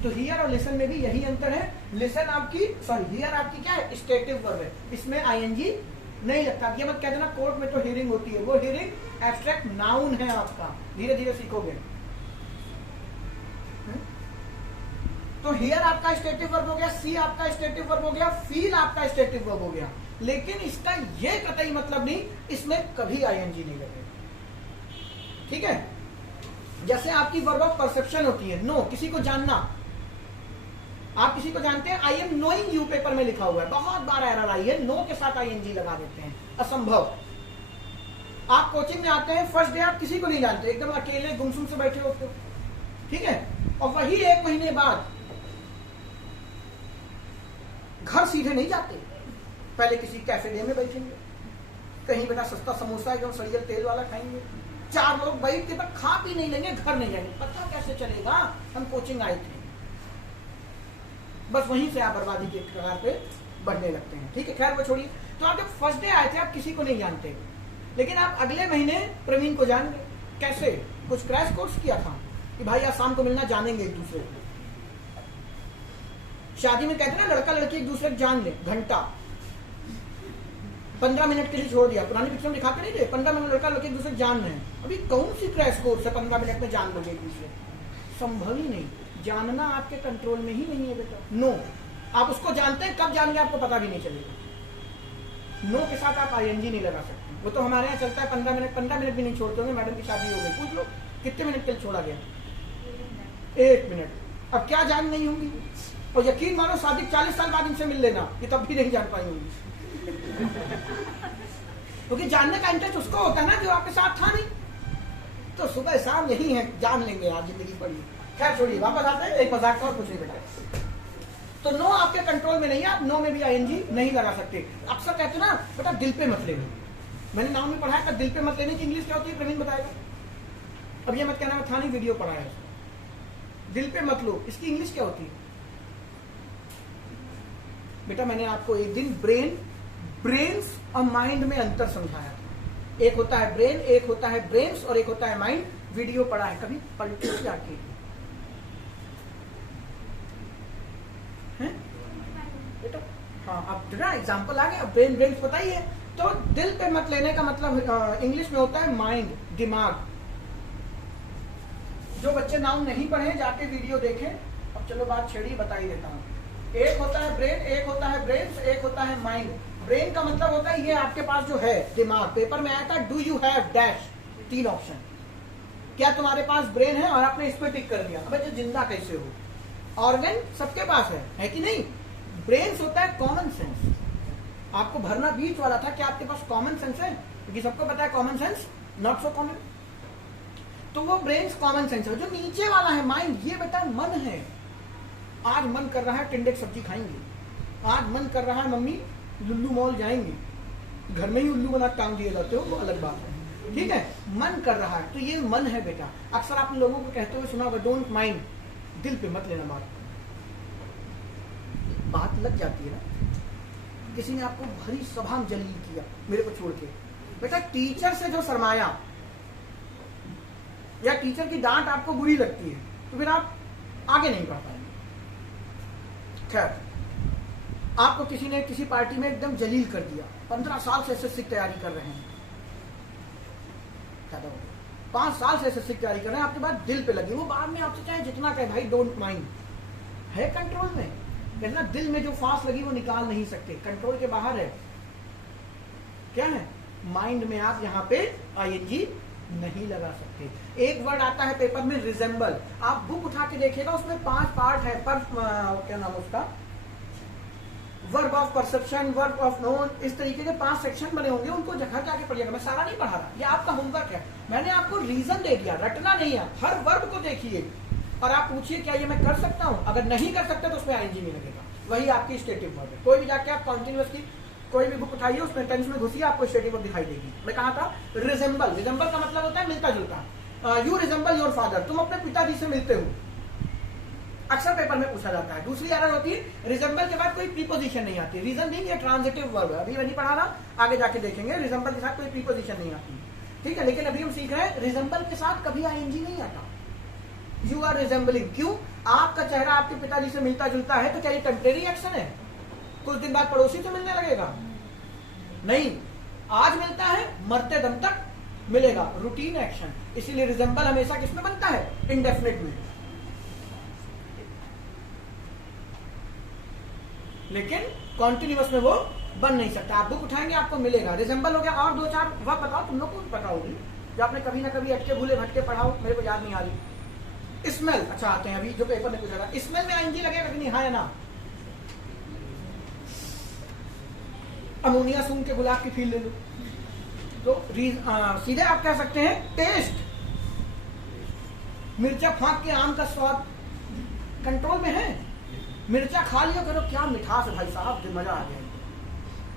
तो हियर और लिसन में भी यही अंतर है। लिसन आपकी, सॉरी हियर आपकी क्या है, स्टेटिव वर्ब है, इसमें आईएनजी नहीं लगता। ये मत कह देना कोर्ट में तो हियरिंग होती है, वो हियरिंग एब्स्ट्रैक्ट नाउन है आपका, धीरे धीरे सीखोगे। तो हियर आपका स्टेटिव वर्ब हो गया, सी आपका स्टेटिव वर्ब हो गया, फील आपका स्टेटिव वर्ब हो गया, लेकिन इसका ये कतई मतलब नहीं इसमें कभी आईएनजी नहीं लगेगा। ठीक है, जैसे आपकी वर्ब ऑफ परसेप्शन होती है, नो, किसी को जानना, आप किसी को जानते हैं, I am knowing you paper में लिखा हुआ है, बहुत बार एरर आई है, नो के साथ आईएनजी लगा देते हैं, असंभव। आप कोचिंग में आते हैं, फर्स्ट डे आप किसी को नहीं जानते, एकदम अकेले गुमसुम से बैठे होते हो, ठीक है, और वही 1 महीने बाद घर सीधे नहीं जाते, पहले किसी कैफे डे में बैठेंगे, कहीं बेटा सस्ता समोसा एकदम सड़ियल तेल वाला खाएंगे, 4 लोग बैठ के पर खा पी नहीं लेंगे, घर नहीं जाएंगे, पता कैसे चलेगा हम कोचिंग आए थे। बस वहीं से आप बर्बादी के कगार पे बढ़ने लगते हैं। ठीक है, खैर वो छोड़िए। तो आप जब फर्स्ट डे आए थे आप किसी को नहीं जानते, लेकिन आप अगले महीने प्रवीण को जान गए। कैसे? कुछ क्रैश कोर्स किया था कि भाई आज शाम को मिलना, जानेंगे एक दूसरे को। शादी में कहते हैं ना लड़का लड़की एक दूसरे को जान ले, घंटा 15 मिनट के लिए छोड़ दिया, पुरानी पिक्चर में दिखाते नहीं थे, 15 मिनट लड़का लड़की एक दूसरे को जान रहे हैं। अभी कौन सी क्रैश कोर्स है 15 मिनट में जान लोगे एक दूसरे? संभव ही नहीं, जानना आपके कंट्रोल में ही नहीं है बेटा। नो, आप उसको जानते हैं, कब जान गए आपको पता भी नहीं चलेगा। नो के साथ आप आईएनजी नहीं लगा सकते। वो तो हमारे यहाँ चलता है 15 मिनट भी नहीं छोड़ते होंगे। मैडम की शादी हो गई, पूछ लो कितने मिनट के लिए छोड़ा गया? 1 मिनट। अब क्या जान नहीं होंगी? और यकीन मानो शादी 40 साल बाद इनसे मिल लेना, ये तब भी नहीं जान पाई होंगी। क्योंकि जानने का इंटरेस्ट उसको होता है ना जो आपके साथ था नहीं। तो सुबह शाम यही है, जान लेंगे यार, जिंदगी पड़ी। खैर छोड़िए, वापस आते हैं, एक मजाक का और कुछ नहीं बेटा। तो नो आपके कंट्रोल में नहीं है, आप नो में भी आईएनजी नहीं लगा सकते। अक्सर कहते ना बेटा दिल पे मत लेना, मैंने नाम में पढ़ा है, दिल पे मत लेने की इंग्लिश क्या होती है प्रवीण बताएगा। अब ये मत कहना मैं था नहीं, वीडियो पढ़ा है। दिल पे मत लो, इसकी इंग्लिश क्या होती है बेटा? मैंने आपको एक दिन ब्रेन्स और माइंड में अंतर समझाया था। एक होता है ब्रेन, एक होता है ब्रेन्स और एक होता है माइंड। वीडियो पढ़ा है, कभी पलटे जाके बेटा। हाँ, अब ना एग्जाम्पल आ गया, ब्रेन ब्रेन्स पता ही है। तो दिल पे मत लेने का मतलब इंग्लिश में होता है माइंड, दिमाग। जो बच्चे नाम नहीं पढ़े जाके वीडियो देखें। अब चलो बात छेड़ी, बता ही देता हूँ। एक होता है ब्रेन, एक होता है ब्रेन्स, एक होता है माइंड। ब्रेन का मतलब होता है ये आपके पास जो है दिमाग। पेपर में आया था do you have dash, 3 option. क्या तुम्हारे पास ब्रेन है? और आपने इस पर टिक कर दिया। अबे तो जिंदा कैसे हो? ऑर्गन सबके पास है कि नहीं? ब्रेन्स होता है कॉमन सेंस। आपको भरना बीच वाला था, क्या आपके पास कॉमन सेंस है? क्योंकि सबको पता है common sense not so common. तो वो ब्रेन्स कॉमन सेंस है। जो नीचे वाला है माइंड, ये बेटा मन है। आज मन कर रहा है टिंडे की सब्जी खाएंगे, आज मन कर रहा है मम्मी लुल्लू मॉल जाएंगे। घर में ही उल्लू बना टांग दिए जाते हो, वो अलग बात है, ठीक है। मन कर रहा है, तो ये मन है बेटा। अक्सर आप लोगों को कहते हुए सुना होगा डोंट माइंड, दिल पे मत लेना। बात लग जाती है ना। किसी ने आपको भरी सभा में जलील किया मेरे को छोड़ के, बेटा टीचर से जो शर्माया या टीचर की डांट आपको बुरी लगती है, तो फिर आप आगे नहीं बढ़ पाएंगे। खैर, आपको किसी ने किसी पार्टी में एकदम जलील कर दिया, 15 साल से एसएससी की तैयारी कर रहे हैं, 5 साल से एसएससी की तैयारी कर रहे हैं, आपके बाद दिल पे लगी। वो बाद में आपसे चाहे जितना कहे भाई डोंट माइंड, है कंट्रोल में। कहना दिल में जो फांस लगी वो निकाल नहीं सकते, कंट्रोल के बाहर है। क्या है? माइंड में आप यहाँ पे आईएनजी नहीं लगा सकते। एक वर्ड आता है पेपर में रिजेंबल, आप बुक उठा के देखिएगा, उसमें 5 पार्ट है। पर क्या नाम उसका? Verb of perception, verb of known, इस तरीके के 5 सेक्शन बने होंगे, उनको जगह जाके पढ़िएगा। मैं सारा नहीं पढ़ा रहा, ये आपका होमवर्क है। मैंने आपको रीजन दे दिया, रटना नहीं है। हर वर्ब को देखिए और आप पूछिए क्या ये मैं कर सकता हूं? अगर नहीं कर सकते तो उसमें आईएनजी नहीं लगेगा, वही आपकी स्टेटिव वर्ब है। कोई भी जाके आप कॉन्टिन्यूअस की कोई भी बुक उठाइए, उसमें टेंस में घुसिए, आपको स्टेटिव वर्ब दिखाई देगी। मैं कहा था रिजेंबल, रिजेंबल का मतलब होता है मिलता जुलता। यू रिजेंबल योर फादर, तुम अपने पिताजी से मिलते हो, अक्सर पेपर में पूछा जाता है। दूसरी एरर होती है रिजेंबल के बाद कोई प्रीपोजिशन नहीं आती। रीजन नहीं, ये ट्रांजिटिव वर्ब है, अभी नहीं पढ़ा रहा, आगे जाके देखेंगे। रिजेंबल के साथ कोई प्रीपोजिशन नहीं आती, ठीक है। लेकिन अभी हम सीख रहे हैं रिजेंबल के साथ कभी आईएनजी नहीं आता। यू आर रिजेंबलिंग, क्यों? आपका चेहरा आपके पिताजी से मिलता जुलता है, तो क्या ये टेम्परेरी एक्शन है? कुछ दिन बाद पड़ोसी से मिलने लगेगा? नहीं, आज मिलता है, मरते दम तक मिलेगा, रूटीन एक्शन। इसीलिए रिजेंबल हमेशा किसमें बनता है? इंडेफिनिट में। लेकिन कॉन्टिन्यूअस में वो बन नहीं सकता। आप बुक उठाएंगे आपको मिलेगा। रिजेंबल हो गया। और दो चार वर्ब बताओ, तुम लोग को भी पता होगी, जो आपने कभी ना कभी अटके भूले भटके पढ़ाओ, मेरे को याद नहीं आ रही। स्मेल, अच्छा आते हैं अभी जो पेपर में पूछा था। स्मेल में आईएनजी लगेगा कि नहीं? हाँ या ना? अमोनिया सूंघ के गुलाब की फील ले लो, तो सीधे आप कह सकते हैं टेस्ट। मिर्चा फाँक के आम का स्वाद कंट्रोल में है। मिर्चा खा लिया करो, क्या मिठास है भाई साहब, जो मजा आ गया।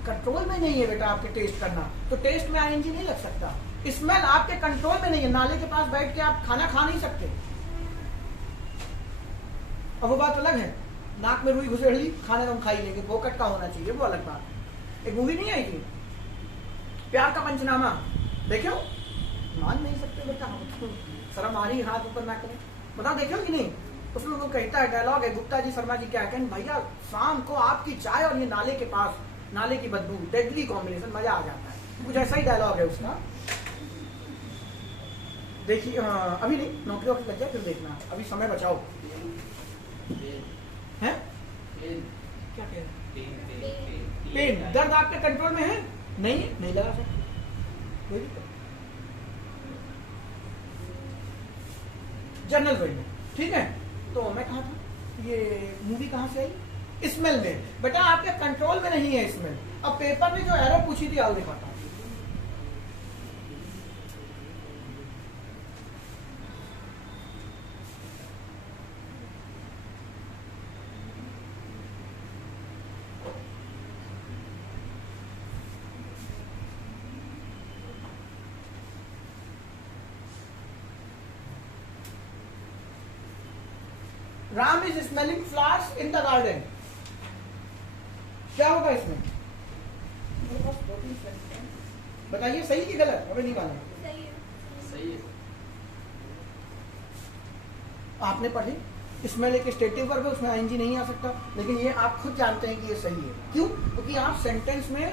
कंट्रोल में नहीं है बेटा आपके टेस्ट करना, तो टेस्ट में आईएनजी नहीं लग सकता। स्मेल आपके कंट्रोल में नहीं है, नाले के पास बैठ के आप खाना खा नहीं सकते। अब वो बात अलग है, नाक में रुई घुसेड़ी, खाना तुम खाई लेंगे, बोकट का होना चाहिए, वो अलग बात है। एक मूवी नहीं आई थी प्यार का पंचनामा, देखो? मान नहीं सकते बेटा, शर्म आ रही, हाथ ऊपर ना करें, बताओ देखो कि नहीं? उसमें वो कहता है, डायलॉग है, गुप्ता जी शर्मा जी क्या कहें, भैया शाम को आपकी चाय और ये नाले के पास, नाले की बदबू, डेडली कॉम्बिनेशन, मजा आ जाता है। कुछ ऐसा ही डायलॉग है उसका। देखिए अभी नहीं, नौकरियों की लग जाए फिर देखना, अभी समय बचाओ। हैं? क्या कह रहे हैं? पेन, दर्द आपके कंट्रोल में है? नहीं, नहीं लगा सकते, कोई दिक्कत। जनरल वे में, ठीक है। तो मैं कहा था ये मूवी कहां से आई? स्मेल में। बेटा आपके कंट्रोल में नहीं है स्मेल। अब पेपर में जो एरर पूछी थी आओ दिखाता हूं। Ram is smelling flowers in the garden. क्या होगा इसमें? बताइए सही कि गलत? हमें नहीं मालूम। सही है। आपने पढ़ी, स्मेल एक स्टेटिव वर्ब है, उसमें आईएनजी नहीं आ सकता, लेकिन ये आप खुद जानते हैं कि ये सही है। क्यों? क्योंकि आप सेंटेंस में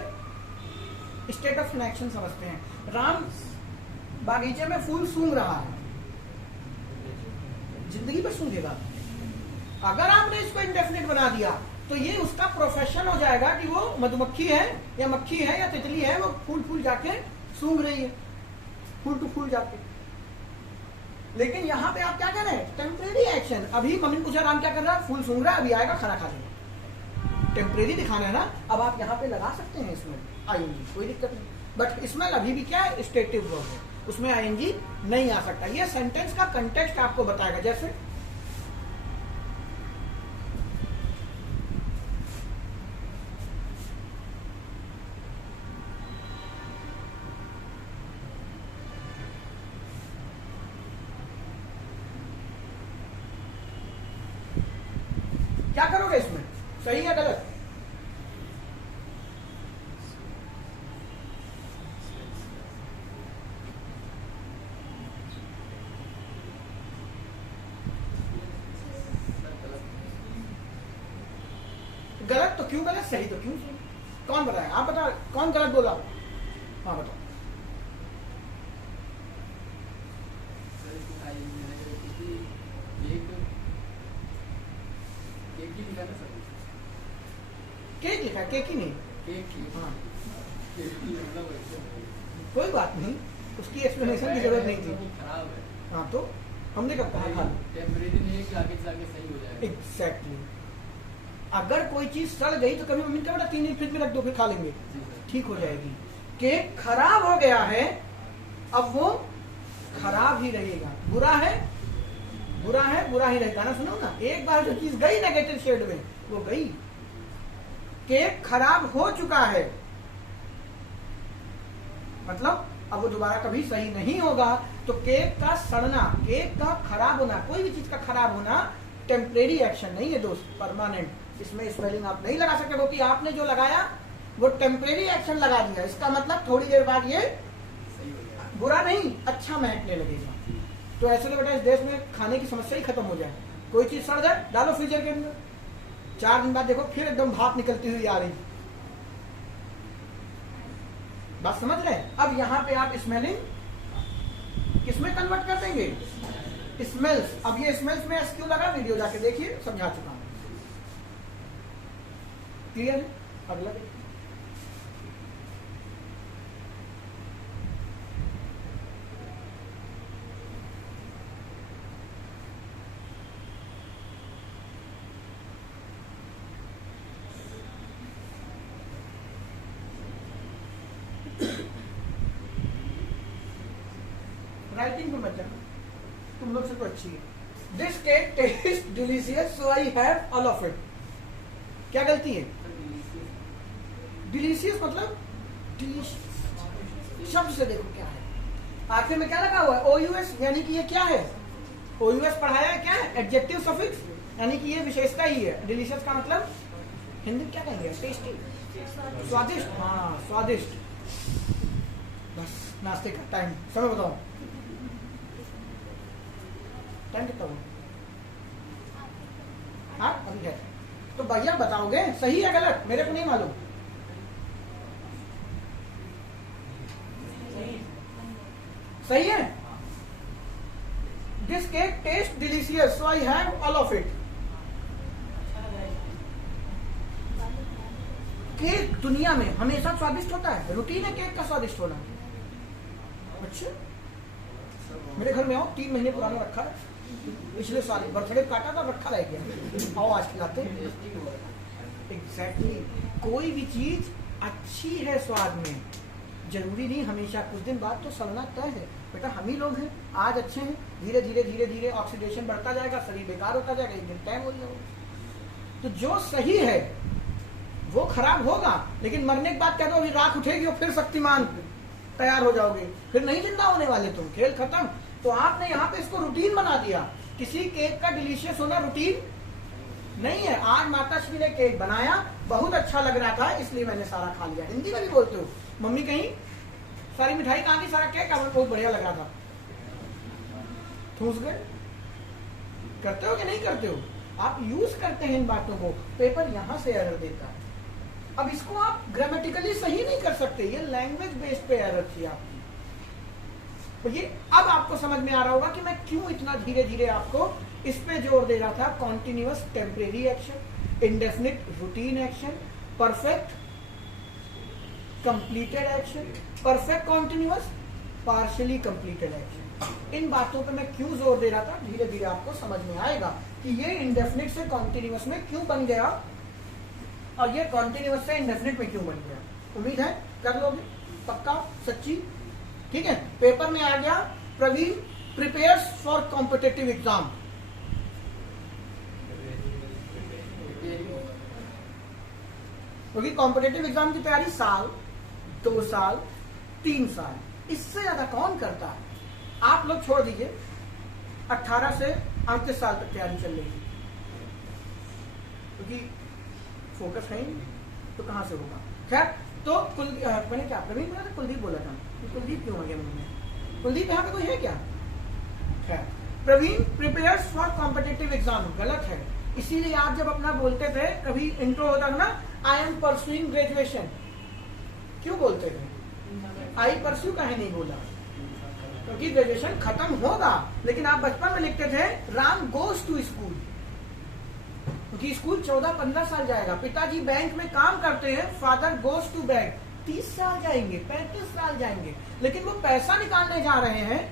स्टेट ऑफ एक्शन समझते हैं। राम बागीचे में फूल सूंघ रहा है, जिंदगी में सूंघेगा। अगर आपने इसको इंडेफिनिट बना दिया तो ये उसका प्रोफेशन हो जाएगा कि वो मधुमक्खी है या मक्खी है या तितली है, वो फूल फूल जाके सूंघ रही है, फूल टू फूल जाके। लेकिन यहाँ पे आप क्या कर रहे हैं? Temporary action. अभी मम्मी पूछा राम क्या कर रहा है? फूल सूंघ रहा है, अभी आएगा खाना खा लेगा। टेम्परेरी दिखाना है ना। अब आप यहाँ पे लगा सकते हैं इसमें आईएनजी, कोई दिक्कत नहीं। बट इसमें अभी भी क्या है? स्टेटिव वर्ब है, उसमें आईएनजी नहीं आ सकता। ये सेंटेंस का कंटेक्स्ट आपको बताएगा। जैसे क्या करोगे इसमें? सही या गलत? गलत तो क्यों गलत, सही तो क्यों सही? कौन बताया? आप बताओ कौन गलत बोला? हाँ बताओ। केक लिखा, केक ही नहीं। हाँ कोई बात नहीं, उसकी एक्सप्लेनेशन की जरूरत नहीं थी। खराब है। हाँ तो हमने कब कहा था? टेम्परेरी नहीं है कि आगे से आगे सही हो जाएगा। एग्जैक्टली। अगर कोई चीज सड़ गई तो कभी मम्मी क्या बेटा 3 दिन फ्रिज में रख दो, फिर खा लेंगे, ठीक हो जाएगी। केक खराब हो गया है, अब वो खराब ही रहेगा। बुरा है, बुरा है, बुरा ही रहेगा ना। सुनो ना, एक बार जो चीज गई नेगेटिव शेड में, वो गई। केक खराब हो चुका है, मतलब अब वो दोबारा कभी सही नहीं होगा। तो केक का सड़ना, केक का खराब होना, कोई भी चीज का खराब होना टेम्परेरी एक्शन नहीं है दोस्त, परमानेंट। इसमें स्पेलिंग आप नहीं लगा सकते, क्योंकि आपने जो लगाया वो टेम्परेरी एक्शन लगा दिया। इसका मतलब थोड़ी देर बाद ये बुरा नहीं, अच्छा महकने लगेगा। तो ऐसे में बेटा इस देश में खाने की समस्या ही खत्म हो जाए। कोई चीज सड़ जाए, डालो फ्रीजर के अंदर, 4 दिन बाद देखो फिर एकदम भाप निकलती हुई आ रही। बात समझ रहे हैं? अब यहाँ पे आप स्मेलिंग किसमें कन्वर्ट कर देंगे? स्मेल्स। अब ये स्मेल्स में एसक्यू लगा, वीडियो जाके देखिए, समझा चुका हूं। क्लियर है? अगला देखिए। राइटिंग में मत जाना, तुम लोग से तो अच्छी है। This cake taste delicious so I have all of it. क्या गलती है? डिलीशियस मतलब शब्द से देखो क्या है, आखिर में क्या लगा हुआ है? OUS, यानी कि ये क्या है? OUS पढ़ाया है, क्या है? एडजेक्टिव सफिक्स, यानी कि ये विशेषता ही है। डिलीशियस का मतलब हिंदी में क्या कहेंगे? टेस्टी, स्वादिष्ट। हाँ स्वादिष्ट। बस नाश्ते का टाइम, समय बताओ, टाइम कितना हुआ? हाँ अभी है। तो भैया बताओगे सही है गलत? मेरे को नहीं मालूम। सही है। This cake taste delicious so I have all of it. Cake दुनिया में हमेशा स्वादिष्ट होता है, रूटीन है केक का स्वादिष्ट होना। अच्छा, मेरे घर में आओ, 3 महीने पुराना रखा है, पिछले साल बर्थडे काटा था, रखा रह गया। आओ आज खिलाते हैं। एग्जैक्टली। कोई भी चीज अच्छी है स्वाद में, जरूरी नहीं हमेशा, कुछ दिन बाद तो सड़ना तय है। बेटा हम ही लोग हैं, आज अच्छे हैं, धीरे धीरे धीरे धीरे ऑक्सीडेशन बढ़ता जाएगा, शरीर बेकार होता जाएगा, एक दिन टाइम हो जाएगा। तो जो सही है वो खराब होगा, लेकिन मरने के बाद कह दो अभी राख उठेगी और फिर शक्तिमान तैयार हो जाओगे, फिर नहीं जिंदा होने वाले तुम, खेल खत्म। तो आपने यहाँ पे इसको रूटीन बना दिया। किसी केक का डिलीशियस होना रूटीन नहीं है। आज माताश्री ने केक बनाया, बहुत अच्छा लग रहा था, इसलिए मैंने सारा खा लिया। हिंदी में भी बोलते हो, मम्मी कहीं सारी मिठाई कहाँ की, सारा केक बहुत बढ़िया लग रहा था, ठूस गए। करते हो कि नहीं करते हो? आप यूज करते हैं इन बातों को। पेपर यहां से एरर देता है। अब इसको आप ग्रामेटिकली सही नहीं कर सकते, ये लैंग्वेज बेस्ड पे एरर थी आपकी। तो ये अब आपको समझ में आ रहा होगा कि मैं क्यों इतना धीरे धीरे आपको इस पे जोर दे रहा था। Continuous temporary action, indefinite routine action, perfect completed action, perfect continuous, partially completed action. इन बातों पे मैं क्यों जोर दे रहा था, धीरे धीरे आपको समझ में आएगा कि ये इंडेफिनिट से कॉन्टिन्यूअस में क्यों बन गया और ये कॉन्टिन्यूअस से इंडेफिनिट में क्यों बन गया। उम्मीद है कर लोगे, पक्का, सच्ची? ठीक है। पेपर में आ गया Praveen prepares for competitive exam. क्योंकि कॉम्पिटिटिव एग्जाम की तैयारी साल, 2 साल, 3 साल, इससे ज्यादा कौन करता है? आप लोग छोड़ दीजिए, 18 से 38 साल तक तैयारी चल रही है, क्योंकि फोकस है ही तो कहां से होगा। खैर, तो मैंने क्या प्रवीण बोला था, कुलदीप बोला था, कुलदीप क्यों आ गया मुंह में? कुलदीप यहाँ पे कोई है क्या? खैर, Praveen prepares for competitive exam गलत है। इसीलिए आप जब अपना बोलते थे, कभी इंट्रो होता था ना, आई एम परस्यूइंग ग्रेजुएशन, क्यों बोलते थे? आई परस्यू काहे नहीं बोला? क्योंकि ग्रेजुएशन खत्म होगा। लेकिन आप बचपन में लिखते थे राम गोज टू स्कूल, क्योंकि स्कूल 14-15 साल जाएगा। पिताजी बैंक में काम करते हैं, फादर गोज टू बैंक, 30 साल जाएंगे, 35 साल जाएंगे, लेकिन वो पैसा निकालने जा रहे हैं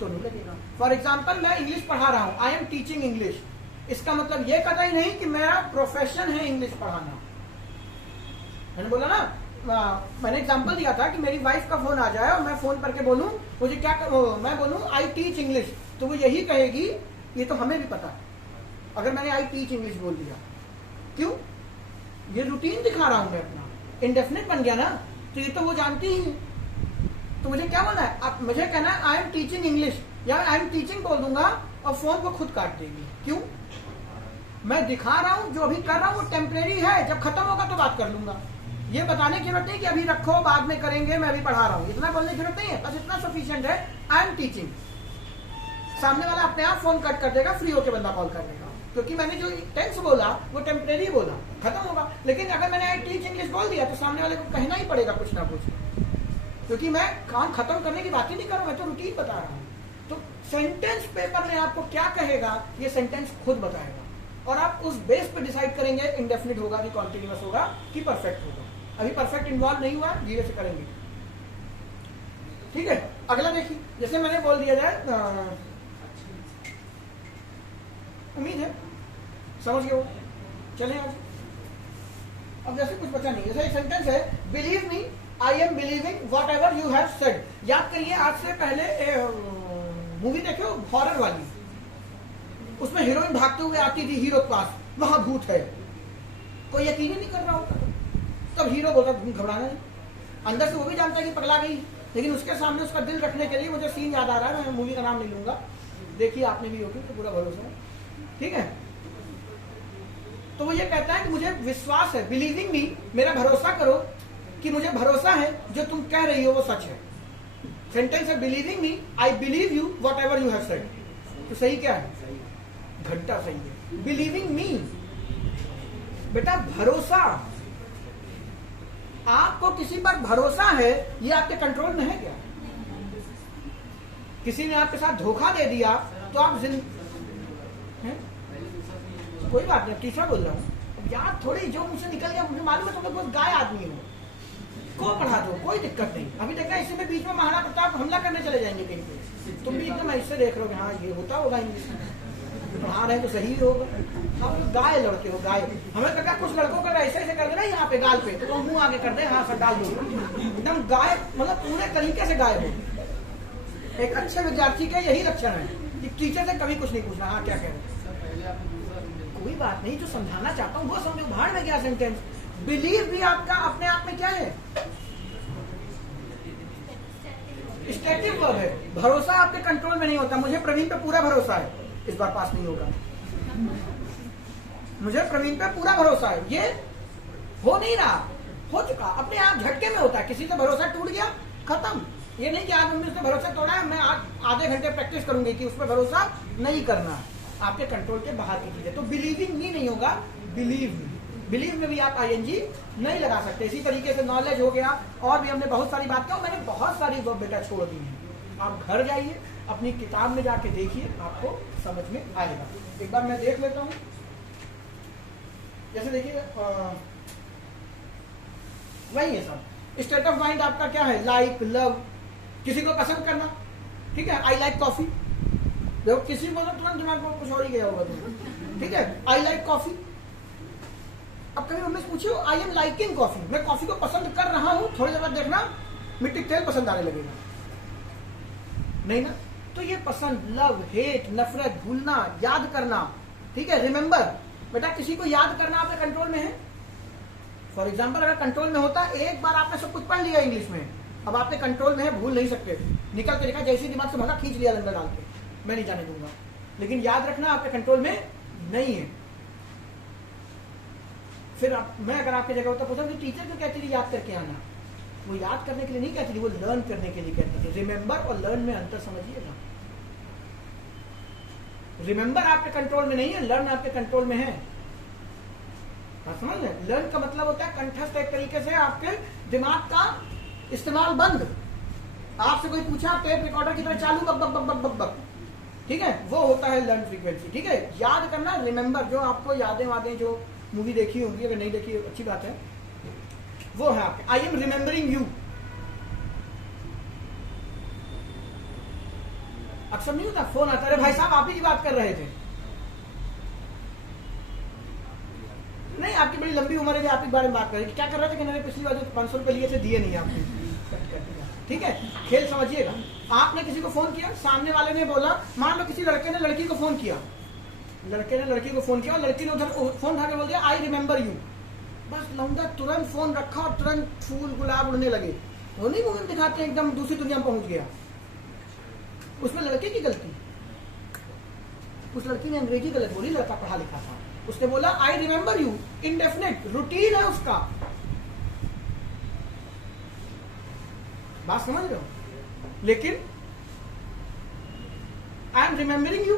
तो नहीं लगेगा। फॉर एग्जाम्पल, मैं इंग्लिश पढ़ा रहा हूं, आई एम टीचिंग इंग्लिश, इसका मतलब ये कतई नहीं कि मेरा प्रोफेशन है इंग्लिश पढ़ाना। मैंने बोला ना, मैंने एग्जांपल दिया था कि मेरी वाइफ का फोन आ जाए और मैं फोन करके बोलूं मुझे क्या मैं बोलूं आई टीच इंग्लिश, तो वो यही कहेगी, ये तो हमें भी पता है, अगर मैंने आई टीच इंग्लिश बोल दिया। क्यों? ये रूटीन दिखा रहा हूं मैं अपना, इंडेफिनिट बन गया ना। तो ये तो वो जानती ही है। तो मुझे क्या बोलना है, आप मुझे कहना है आई एम टीचिंग इंग्लिश या आई एम टीचिंग बोल दूंगा और फोन को खुद काट देंगी। क्यों? मैं दिखा रहा हूं जो अभी कर रहा हूं वो टेम्परेरी है, जब खत्म होगा तो बात कर लूंगा। ये बताने की जरूरत नहीं कि अभी रखो बाद में करेंगे, मैं अभी पढ़ा रहा हूं, इतना बोलने की जरूरत नहीं है। बस इतना सफिशिएंट है, आई एम टीचिंग। सामने वाला अपने आप फोन कट कर देगा, फ्री होकर बंदा कॉल कर लेगा, क्योंकि मैंने जो टेंस बोला वो टेम्परेरी बोला, खत्म होगा। लेकिन अगर मैंने आई टीच इंग्लिश बोल दिया तो सामने वाले को कहना ही पड़ेगा कुछ ना कुछ, क्योंकि मैं काम खत्म करने की बात ही नहीं कर रहा हूं, मैं तो रूटीन बता रहा हूं। तो सेंटेंस पेपर में आपको क्या कहेगा ये सेंटेंस खुद बताएगा, और आप उस बेस पे डिसाइड करेंगे इंडेफिनिट होगा कि कॉन्टिन्यूअस होगा कि परफेक्ट होगा। अभी परफेक्ट इन्वॉल्व नहीं हुआ, धीरे से करेंगे। ठीक है, अगला देखिए, जैसे मैंने बोल दिया जाए, उम्मीद है समझ गए हो। चलें आज। अब जैसे कुछ बचा नहीं, जैसे एक सेंटेंस है, believe me I am believing what ever you have said. याद करिए, आज से पहले मूवी देखे हो हॉरर वाली, उसमें हीरोइन भागते हुए आती थी हीरो के पास, वहां भूत है, कोई यकीन ही नहीं कर रहा होता, तब हीरो बोलता घबराना नहीं, अंदर से वो भी जानता है कि पगला गई, लेकिन उसके सामने उसका दिल रखने के लिए, मुझे सीन याद आ रहा है, मैं मूवी का नाम नहीं लूंगा, देखिए आपने भी होगी तो पूरा भरोसा है। ठीक है, तो वो ये कहता है कि मुझे विश्वास है, बिलीविंग मी, मेरा भरोसा करो कि मुझे भरोसा है जो तुम कह रही हो वो सच है। सेंटेंस है believing me I believe you what ever you have said. तो सही क्या है? घंटा सही है। बिलीविंग मी, बेटा भरोसा, आपको किसी पर भरोसा है, ये आपके कंट्रोल में है क्या? किसी ने आपके साथ धोखा दे दिया तो आप कोई बात नहीं, तीसरा बोल रहा हूँ यार, थोड़ी जो मुझसे निकल गया, मुझे मालूम है तुम लोग बहुत गाय आदमी हो, को पढ़ा दो, कोई दिक्कत नहीं। अभी देखना इसी में बीच में महाराणा प्रताप हमला करने चले जाएंगे कहीं पे, तुम भी एकदम ऐसे देख रहे हो, हाँ ये होता होगा इंग्लिश में, पढ़ा रहे तो सही होगा। हम गाय लड़के हो, गाय। हमें लगा कुछ लड़कों का ऐसे ऐसे कर देना यहाँ पे गाल पे, तो मुंह आगे कर दे, हाँ सर डाल दो, एकदम गाय, मतलब पूरे तरीके से गाय हो। एक अच्छे विद्यार्थी के यही लक्षण है कि टीचर से कभी कुछ नहीं पूछना, हाँ क्या कह रहे हैं, कोई बात नहीं, जो समझाना चाहता हूँ वो समझो। भाड़ में गया सेंटेंस। बिलीव भी आपका अपने आप में क्या है? स्टैटिक वर्ब है। भरोसा आपके कंट्रोल में नहीं होता। मुझे प्रवीण पे पूरा भरोसा है, इस बार पास नहीं होगा, मुझे प्रवीण पे पूरा भरोसा है, ये हो नहीं रहा, हो चुका, अपने आप झटके में होता है। किसी से भरोसा टूट गया, खत्म। ये नहीं कि आज हमने उससे भरोसा तोड़ा है, मैं आधे घंटे प्रैक्टिस करूंगी कि उस पर भरोसा नहीं करना, आपके कंट्रोल के बाहर की चीज है। तो बिलीविंग मी नहीं होगा, बिलीव मी। बिलीव में भी आप आईएनजी नहीं लगा सकते। इसी तरीके से नॉलेज हो गया, और भी हमने बहुत सारी बात की, मैंने बहुत सारी वर्ब बेटा छोड़ दी है। आप घर जाइए, अपनी किताब में जाके देखिए, आपको समझ में आएगा। एक बार मैं देख लेता हूं, जैसे देखिए वही है सब। स्टेट ऑफ माइंड आपका क्या है? लाइक, लव, किसी को पसंद करना, ठीक है, आई लाइक कॉफी, देखो किसी को तुरंत दिमाग में कुछ और ही गया होगा, ठीक है, आई लाइक कॉफी। अब कभी मम्मी से पूछो आई एम लाइकिंग कॉफी, मैं कॉफी को पसंद कर रहा हूं, थोड़ी देर बाद देखना मिट्टी तेल पसंद आने लगेगा, नहीं ना? तो ये पसंद, लव, हेट, नफरत, भूलना, याद करना, ठीक है, रिमेंबर, बेटा किसी को याद करना आपके कंट्रोल में है। फॉर एग्जाम्पल अगर कंट्रोल में होता, एक बार आपने सब कुछ पढ़ लिया इंग्लिश में, अब आपके कंट्रोल में है, भूल नहीं सकते, निकल के देखा, जैसे दिमाग से भागा खींच लिया लंगर डाल के, मैं नहीं जाने दूंगा। लेकिन याद रखना आपके कंट्रोल में नहीं है। फिर मैं अगर आपकी जगह होता, पूछा कि टीचर क्यों कहती थी याद करके आना, वो याद करने के लिए नहीं कहती थी, वो लर्न करने के लिए कहती थी। रिमेंबर और लर्न में अंतर समझिएगा। रिमेंबर आपके कंट्रोल में नहीं है, लर्न आपके कंट्रोल में है। हाँ समझ रहे? लर्न का मतलब होता है कंठस्थ, एक तरीके से आपके दिमाग का इस्तेमाल बंद। आपसे कोई पूछा टेप रिकॉर्डर की तरह चालू, बक बक बक बक बक, ठीक है, वो होता है लर्न फ्रीक्वेंसी। ठीक है, याद करना, रिमेंबर, जो आपको यादें वादें जो मूवी देखी होंगी, अगर नहीं देखी अच्छी बात है, वो है आपके। आई एम रिमेंबरिंग यू, अक्सर नहीं होता, फोन आता है, भाई साहब आप ही की बात कर रहे थे, नहीं आपकी बड़ी लंबी उम्र है कि आप ही बारे में बात करें, क्या कर रहे थे कि मैंने पिछली बार जो 500 रुपए लिए थे दिए नहीं आपने। ठीक है, खेल समझिएगा। आपने किसी को फोन किया, सामने वाले ने बोला, मान लो किसी लड़के ने लड़की को फोन किया, लड़के ने लड़की को फोन किया और लड़की ने उधर फोन उठा के बोल दिया आई रिमेंबर यू, बस लौंडा तुरंत फोन रखा और तुरंत फूल गुलाब उड़ने लगे। वो नहीं मूवी में दिखाते हैं एकदम दूसरी दुनिया में पहुंच गया। उसमें लड़के की गलती, उस लड़की ने अंग्रेजी गलत बोली, लड़का पढ़ा लिखा था, उसने बोला I remember you, indefinite routine है उसका। बात समझ रहे हो? लेकिन आई एम रिमेम्बरिंग यू,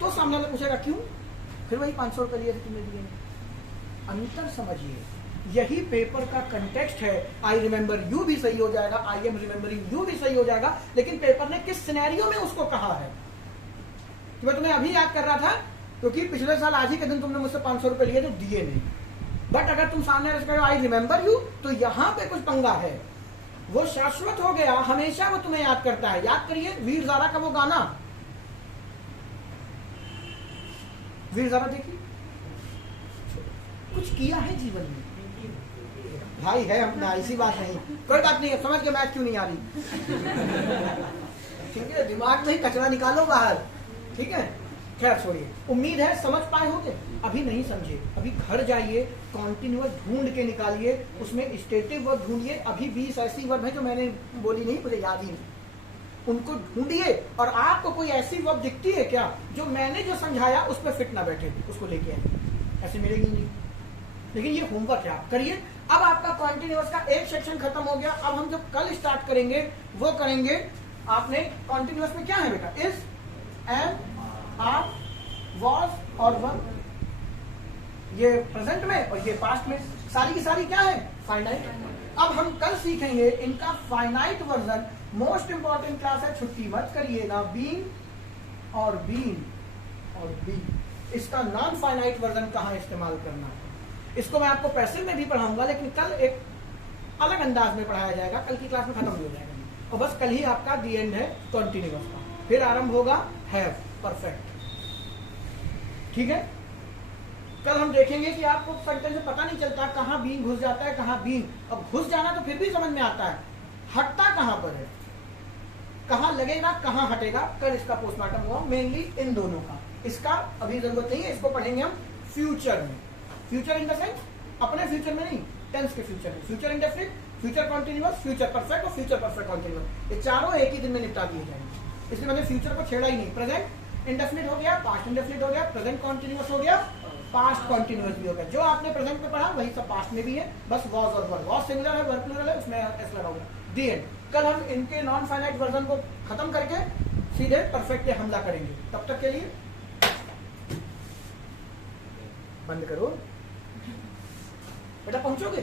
तो सामने वाला पूछेगा क्यों, फिर वही 500 रुपए लिए थे तुमने दिए नहीं। अंतर समझिए, यही पेपर का कंटेक्स्ट है। आई रिमेम्बर यू भी सही हो जाएगा, आई एम रिमेम्बरिंग यू भी सही हो जाएगा, लेकिन पेपर ने किस सिनेरियो में उसको कहा है। तो मैं तुम्हें अभी याद कर रहा था क्योंकि पिछले साल आज ही के दिन तुमने मुझसे 500 रुपए लिए थे, दिए नहीं। बट अगर तुम सामने कहो आई रिमेम्बर यू, तो यहां पे कुछ पंगा है। वो शाश्वत हो गया, हमेशा वो तुम्हें याद करता है। याद करिए वीर ज़ारा का वो गाना, वीर ज़ारा देखिए, कुछ किया है जीवन में भाई, है अपना, ऐसी बात नहीं, कोई बात नहीं है, समझ के मैच क्यों नहीं आ रही, ठीक है, दिमाग से ही कचरा निकालो बाहर, ठीक है। खैर छोड़िए, उम्मीद है समझ पाए होंगे। अभी नहीं समझे, अभी घर जाइए, कॉन्टिन्यूअस ढूंढ के निकालिए, उसमें स्टेटिव वर्ब ढूंढिए। अभी 20 ऐसी वर्ब है जो मैंने बोली नहीं, मुझे याद ही नहीं, उनको ढूंढिए। और आपको कोई ऐसी वर्ब दिखती है क्या जो मैंने जो समझाया उस पर फिट ना बैठे, उसको लेके आइए, ऐसे मिलेगी नहीं। लेकिन ये होमवर्क है, आप करिए। अब आपका कॉन्टिन्यूअस का एक सेक्शन खत्म हो गया। अब हम जो कल स्टार्ट करेंगे वो करेंगे, आपने कॉन्टिन्यूअस में क्या है बेटा, इज, एम, आर, वॉज और वन, ये प्रेजेंट में और ये पास्ट में, सारी की सारी क्या है, फाइनाइट। अब हम कल सीखेंगे इनका finite version. Most important class है, छुट्टी मत करिएगा। बीन और बीन और बी, इसका नॉन फाइनाइट वर्जन कहाँ इस्तेमाल करना है, इसको मैं आपको पैसिव में भी पढ़ाऊंगा, लेकिन कल एक अलग अंदाज में पढ़ाया जाएगा। कल की क्लास में खत्म हो जाएगा और बस कल ही आपका दी एंड है कॉन्टिन्यूअस का, फिर आरंभ होगा हैव, परफेक्ट, ठीक है। कल हम देखेंगे कि आपको सेंटेंस में पता नहीं चलता कहाँ बीइंग घुस जाता है, कहाँ बीइंग। अब घुस जाना तो फिर भी समझ में आता है, हटता कहाँ पर है, कहाँ लगेगा कहाँ हटेगा। कल इसका पोस्टमार्टम हुआ मेनली इन दोनों का, इसका अभी जरूरत नहीं है, इसको पढ़ेंगे हम फ्यूचर में। फ्यूचर इन द सेंस अपने फ्यूचर में नहीं, टेंस के फ्यूचर में, future indefinite, future continuous, future perfect और फ्यूचर परफेक्ट कॉन्टिन्यूअस, ये चारों एक ही दिन में निपटा दिए जाएंगे। इसलिए मैंने फ्यूचर को छेड़ा ही नहीं। प्रेजेंट इंडेफिनिट हो गया, पास्ट इंडेफिनिट हो गया, प्रेजेंट कॉन्टिन्यूअस हो गया, पास्ट कॉन्टिन्यूअस भी हो गया। जो आपने प्रेजेंट में पढ़ा वही सब पास्ट में भी है, बस वॉज और वर। वॉज सिंगुलर है, वर प्लूरल है, उसमें एस लगा हुआ, दी एंड। कल हम इनके नॉन फाइनाइट वर्जन को खत्म करके सीधे परफेक्ट पे हमला करेंगे। तब तक के लिए बंद करो बेटा, पहुंचोगे।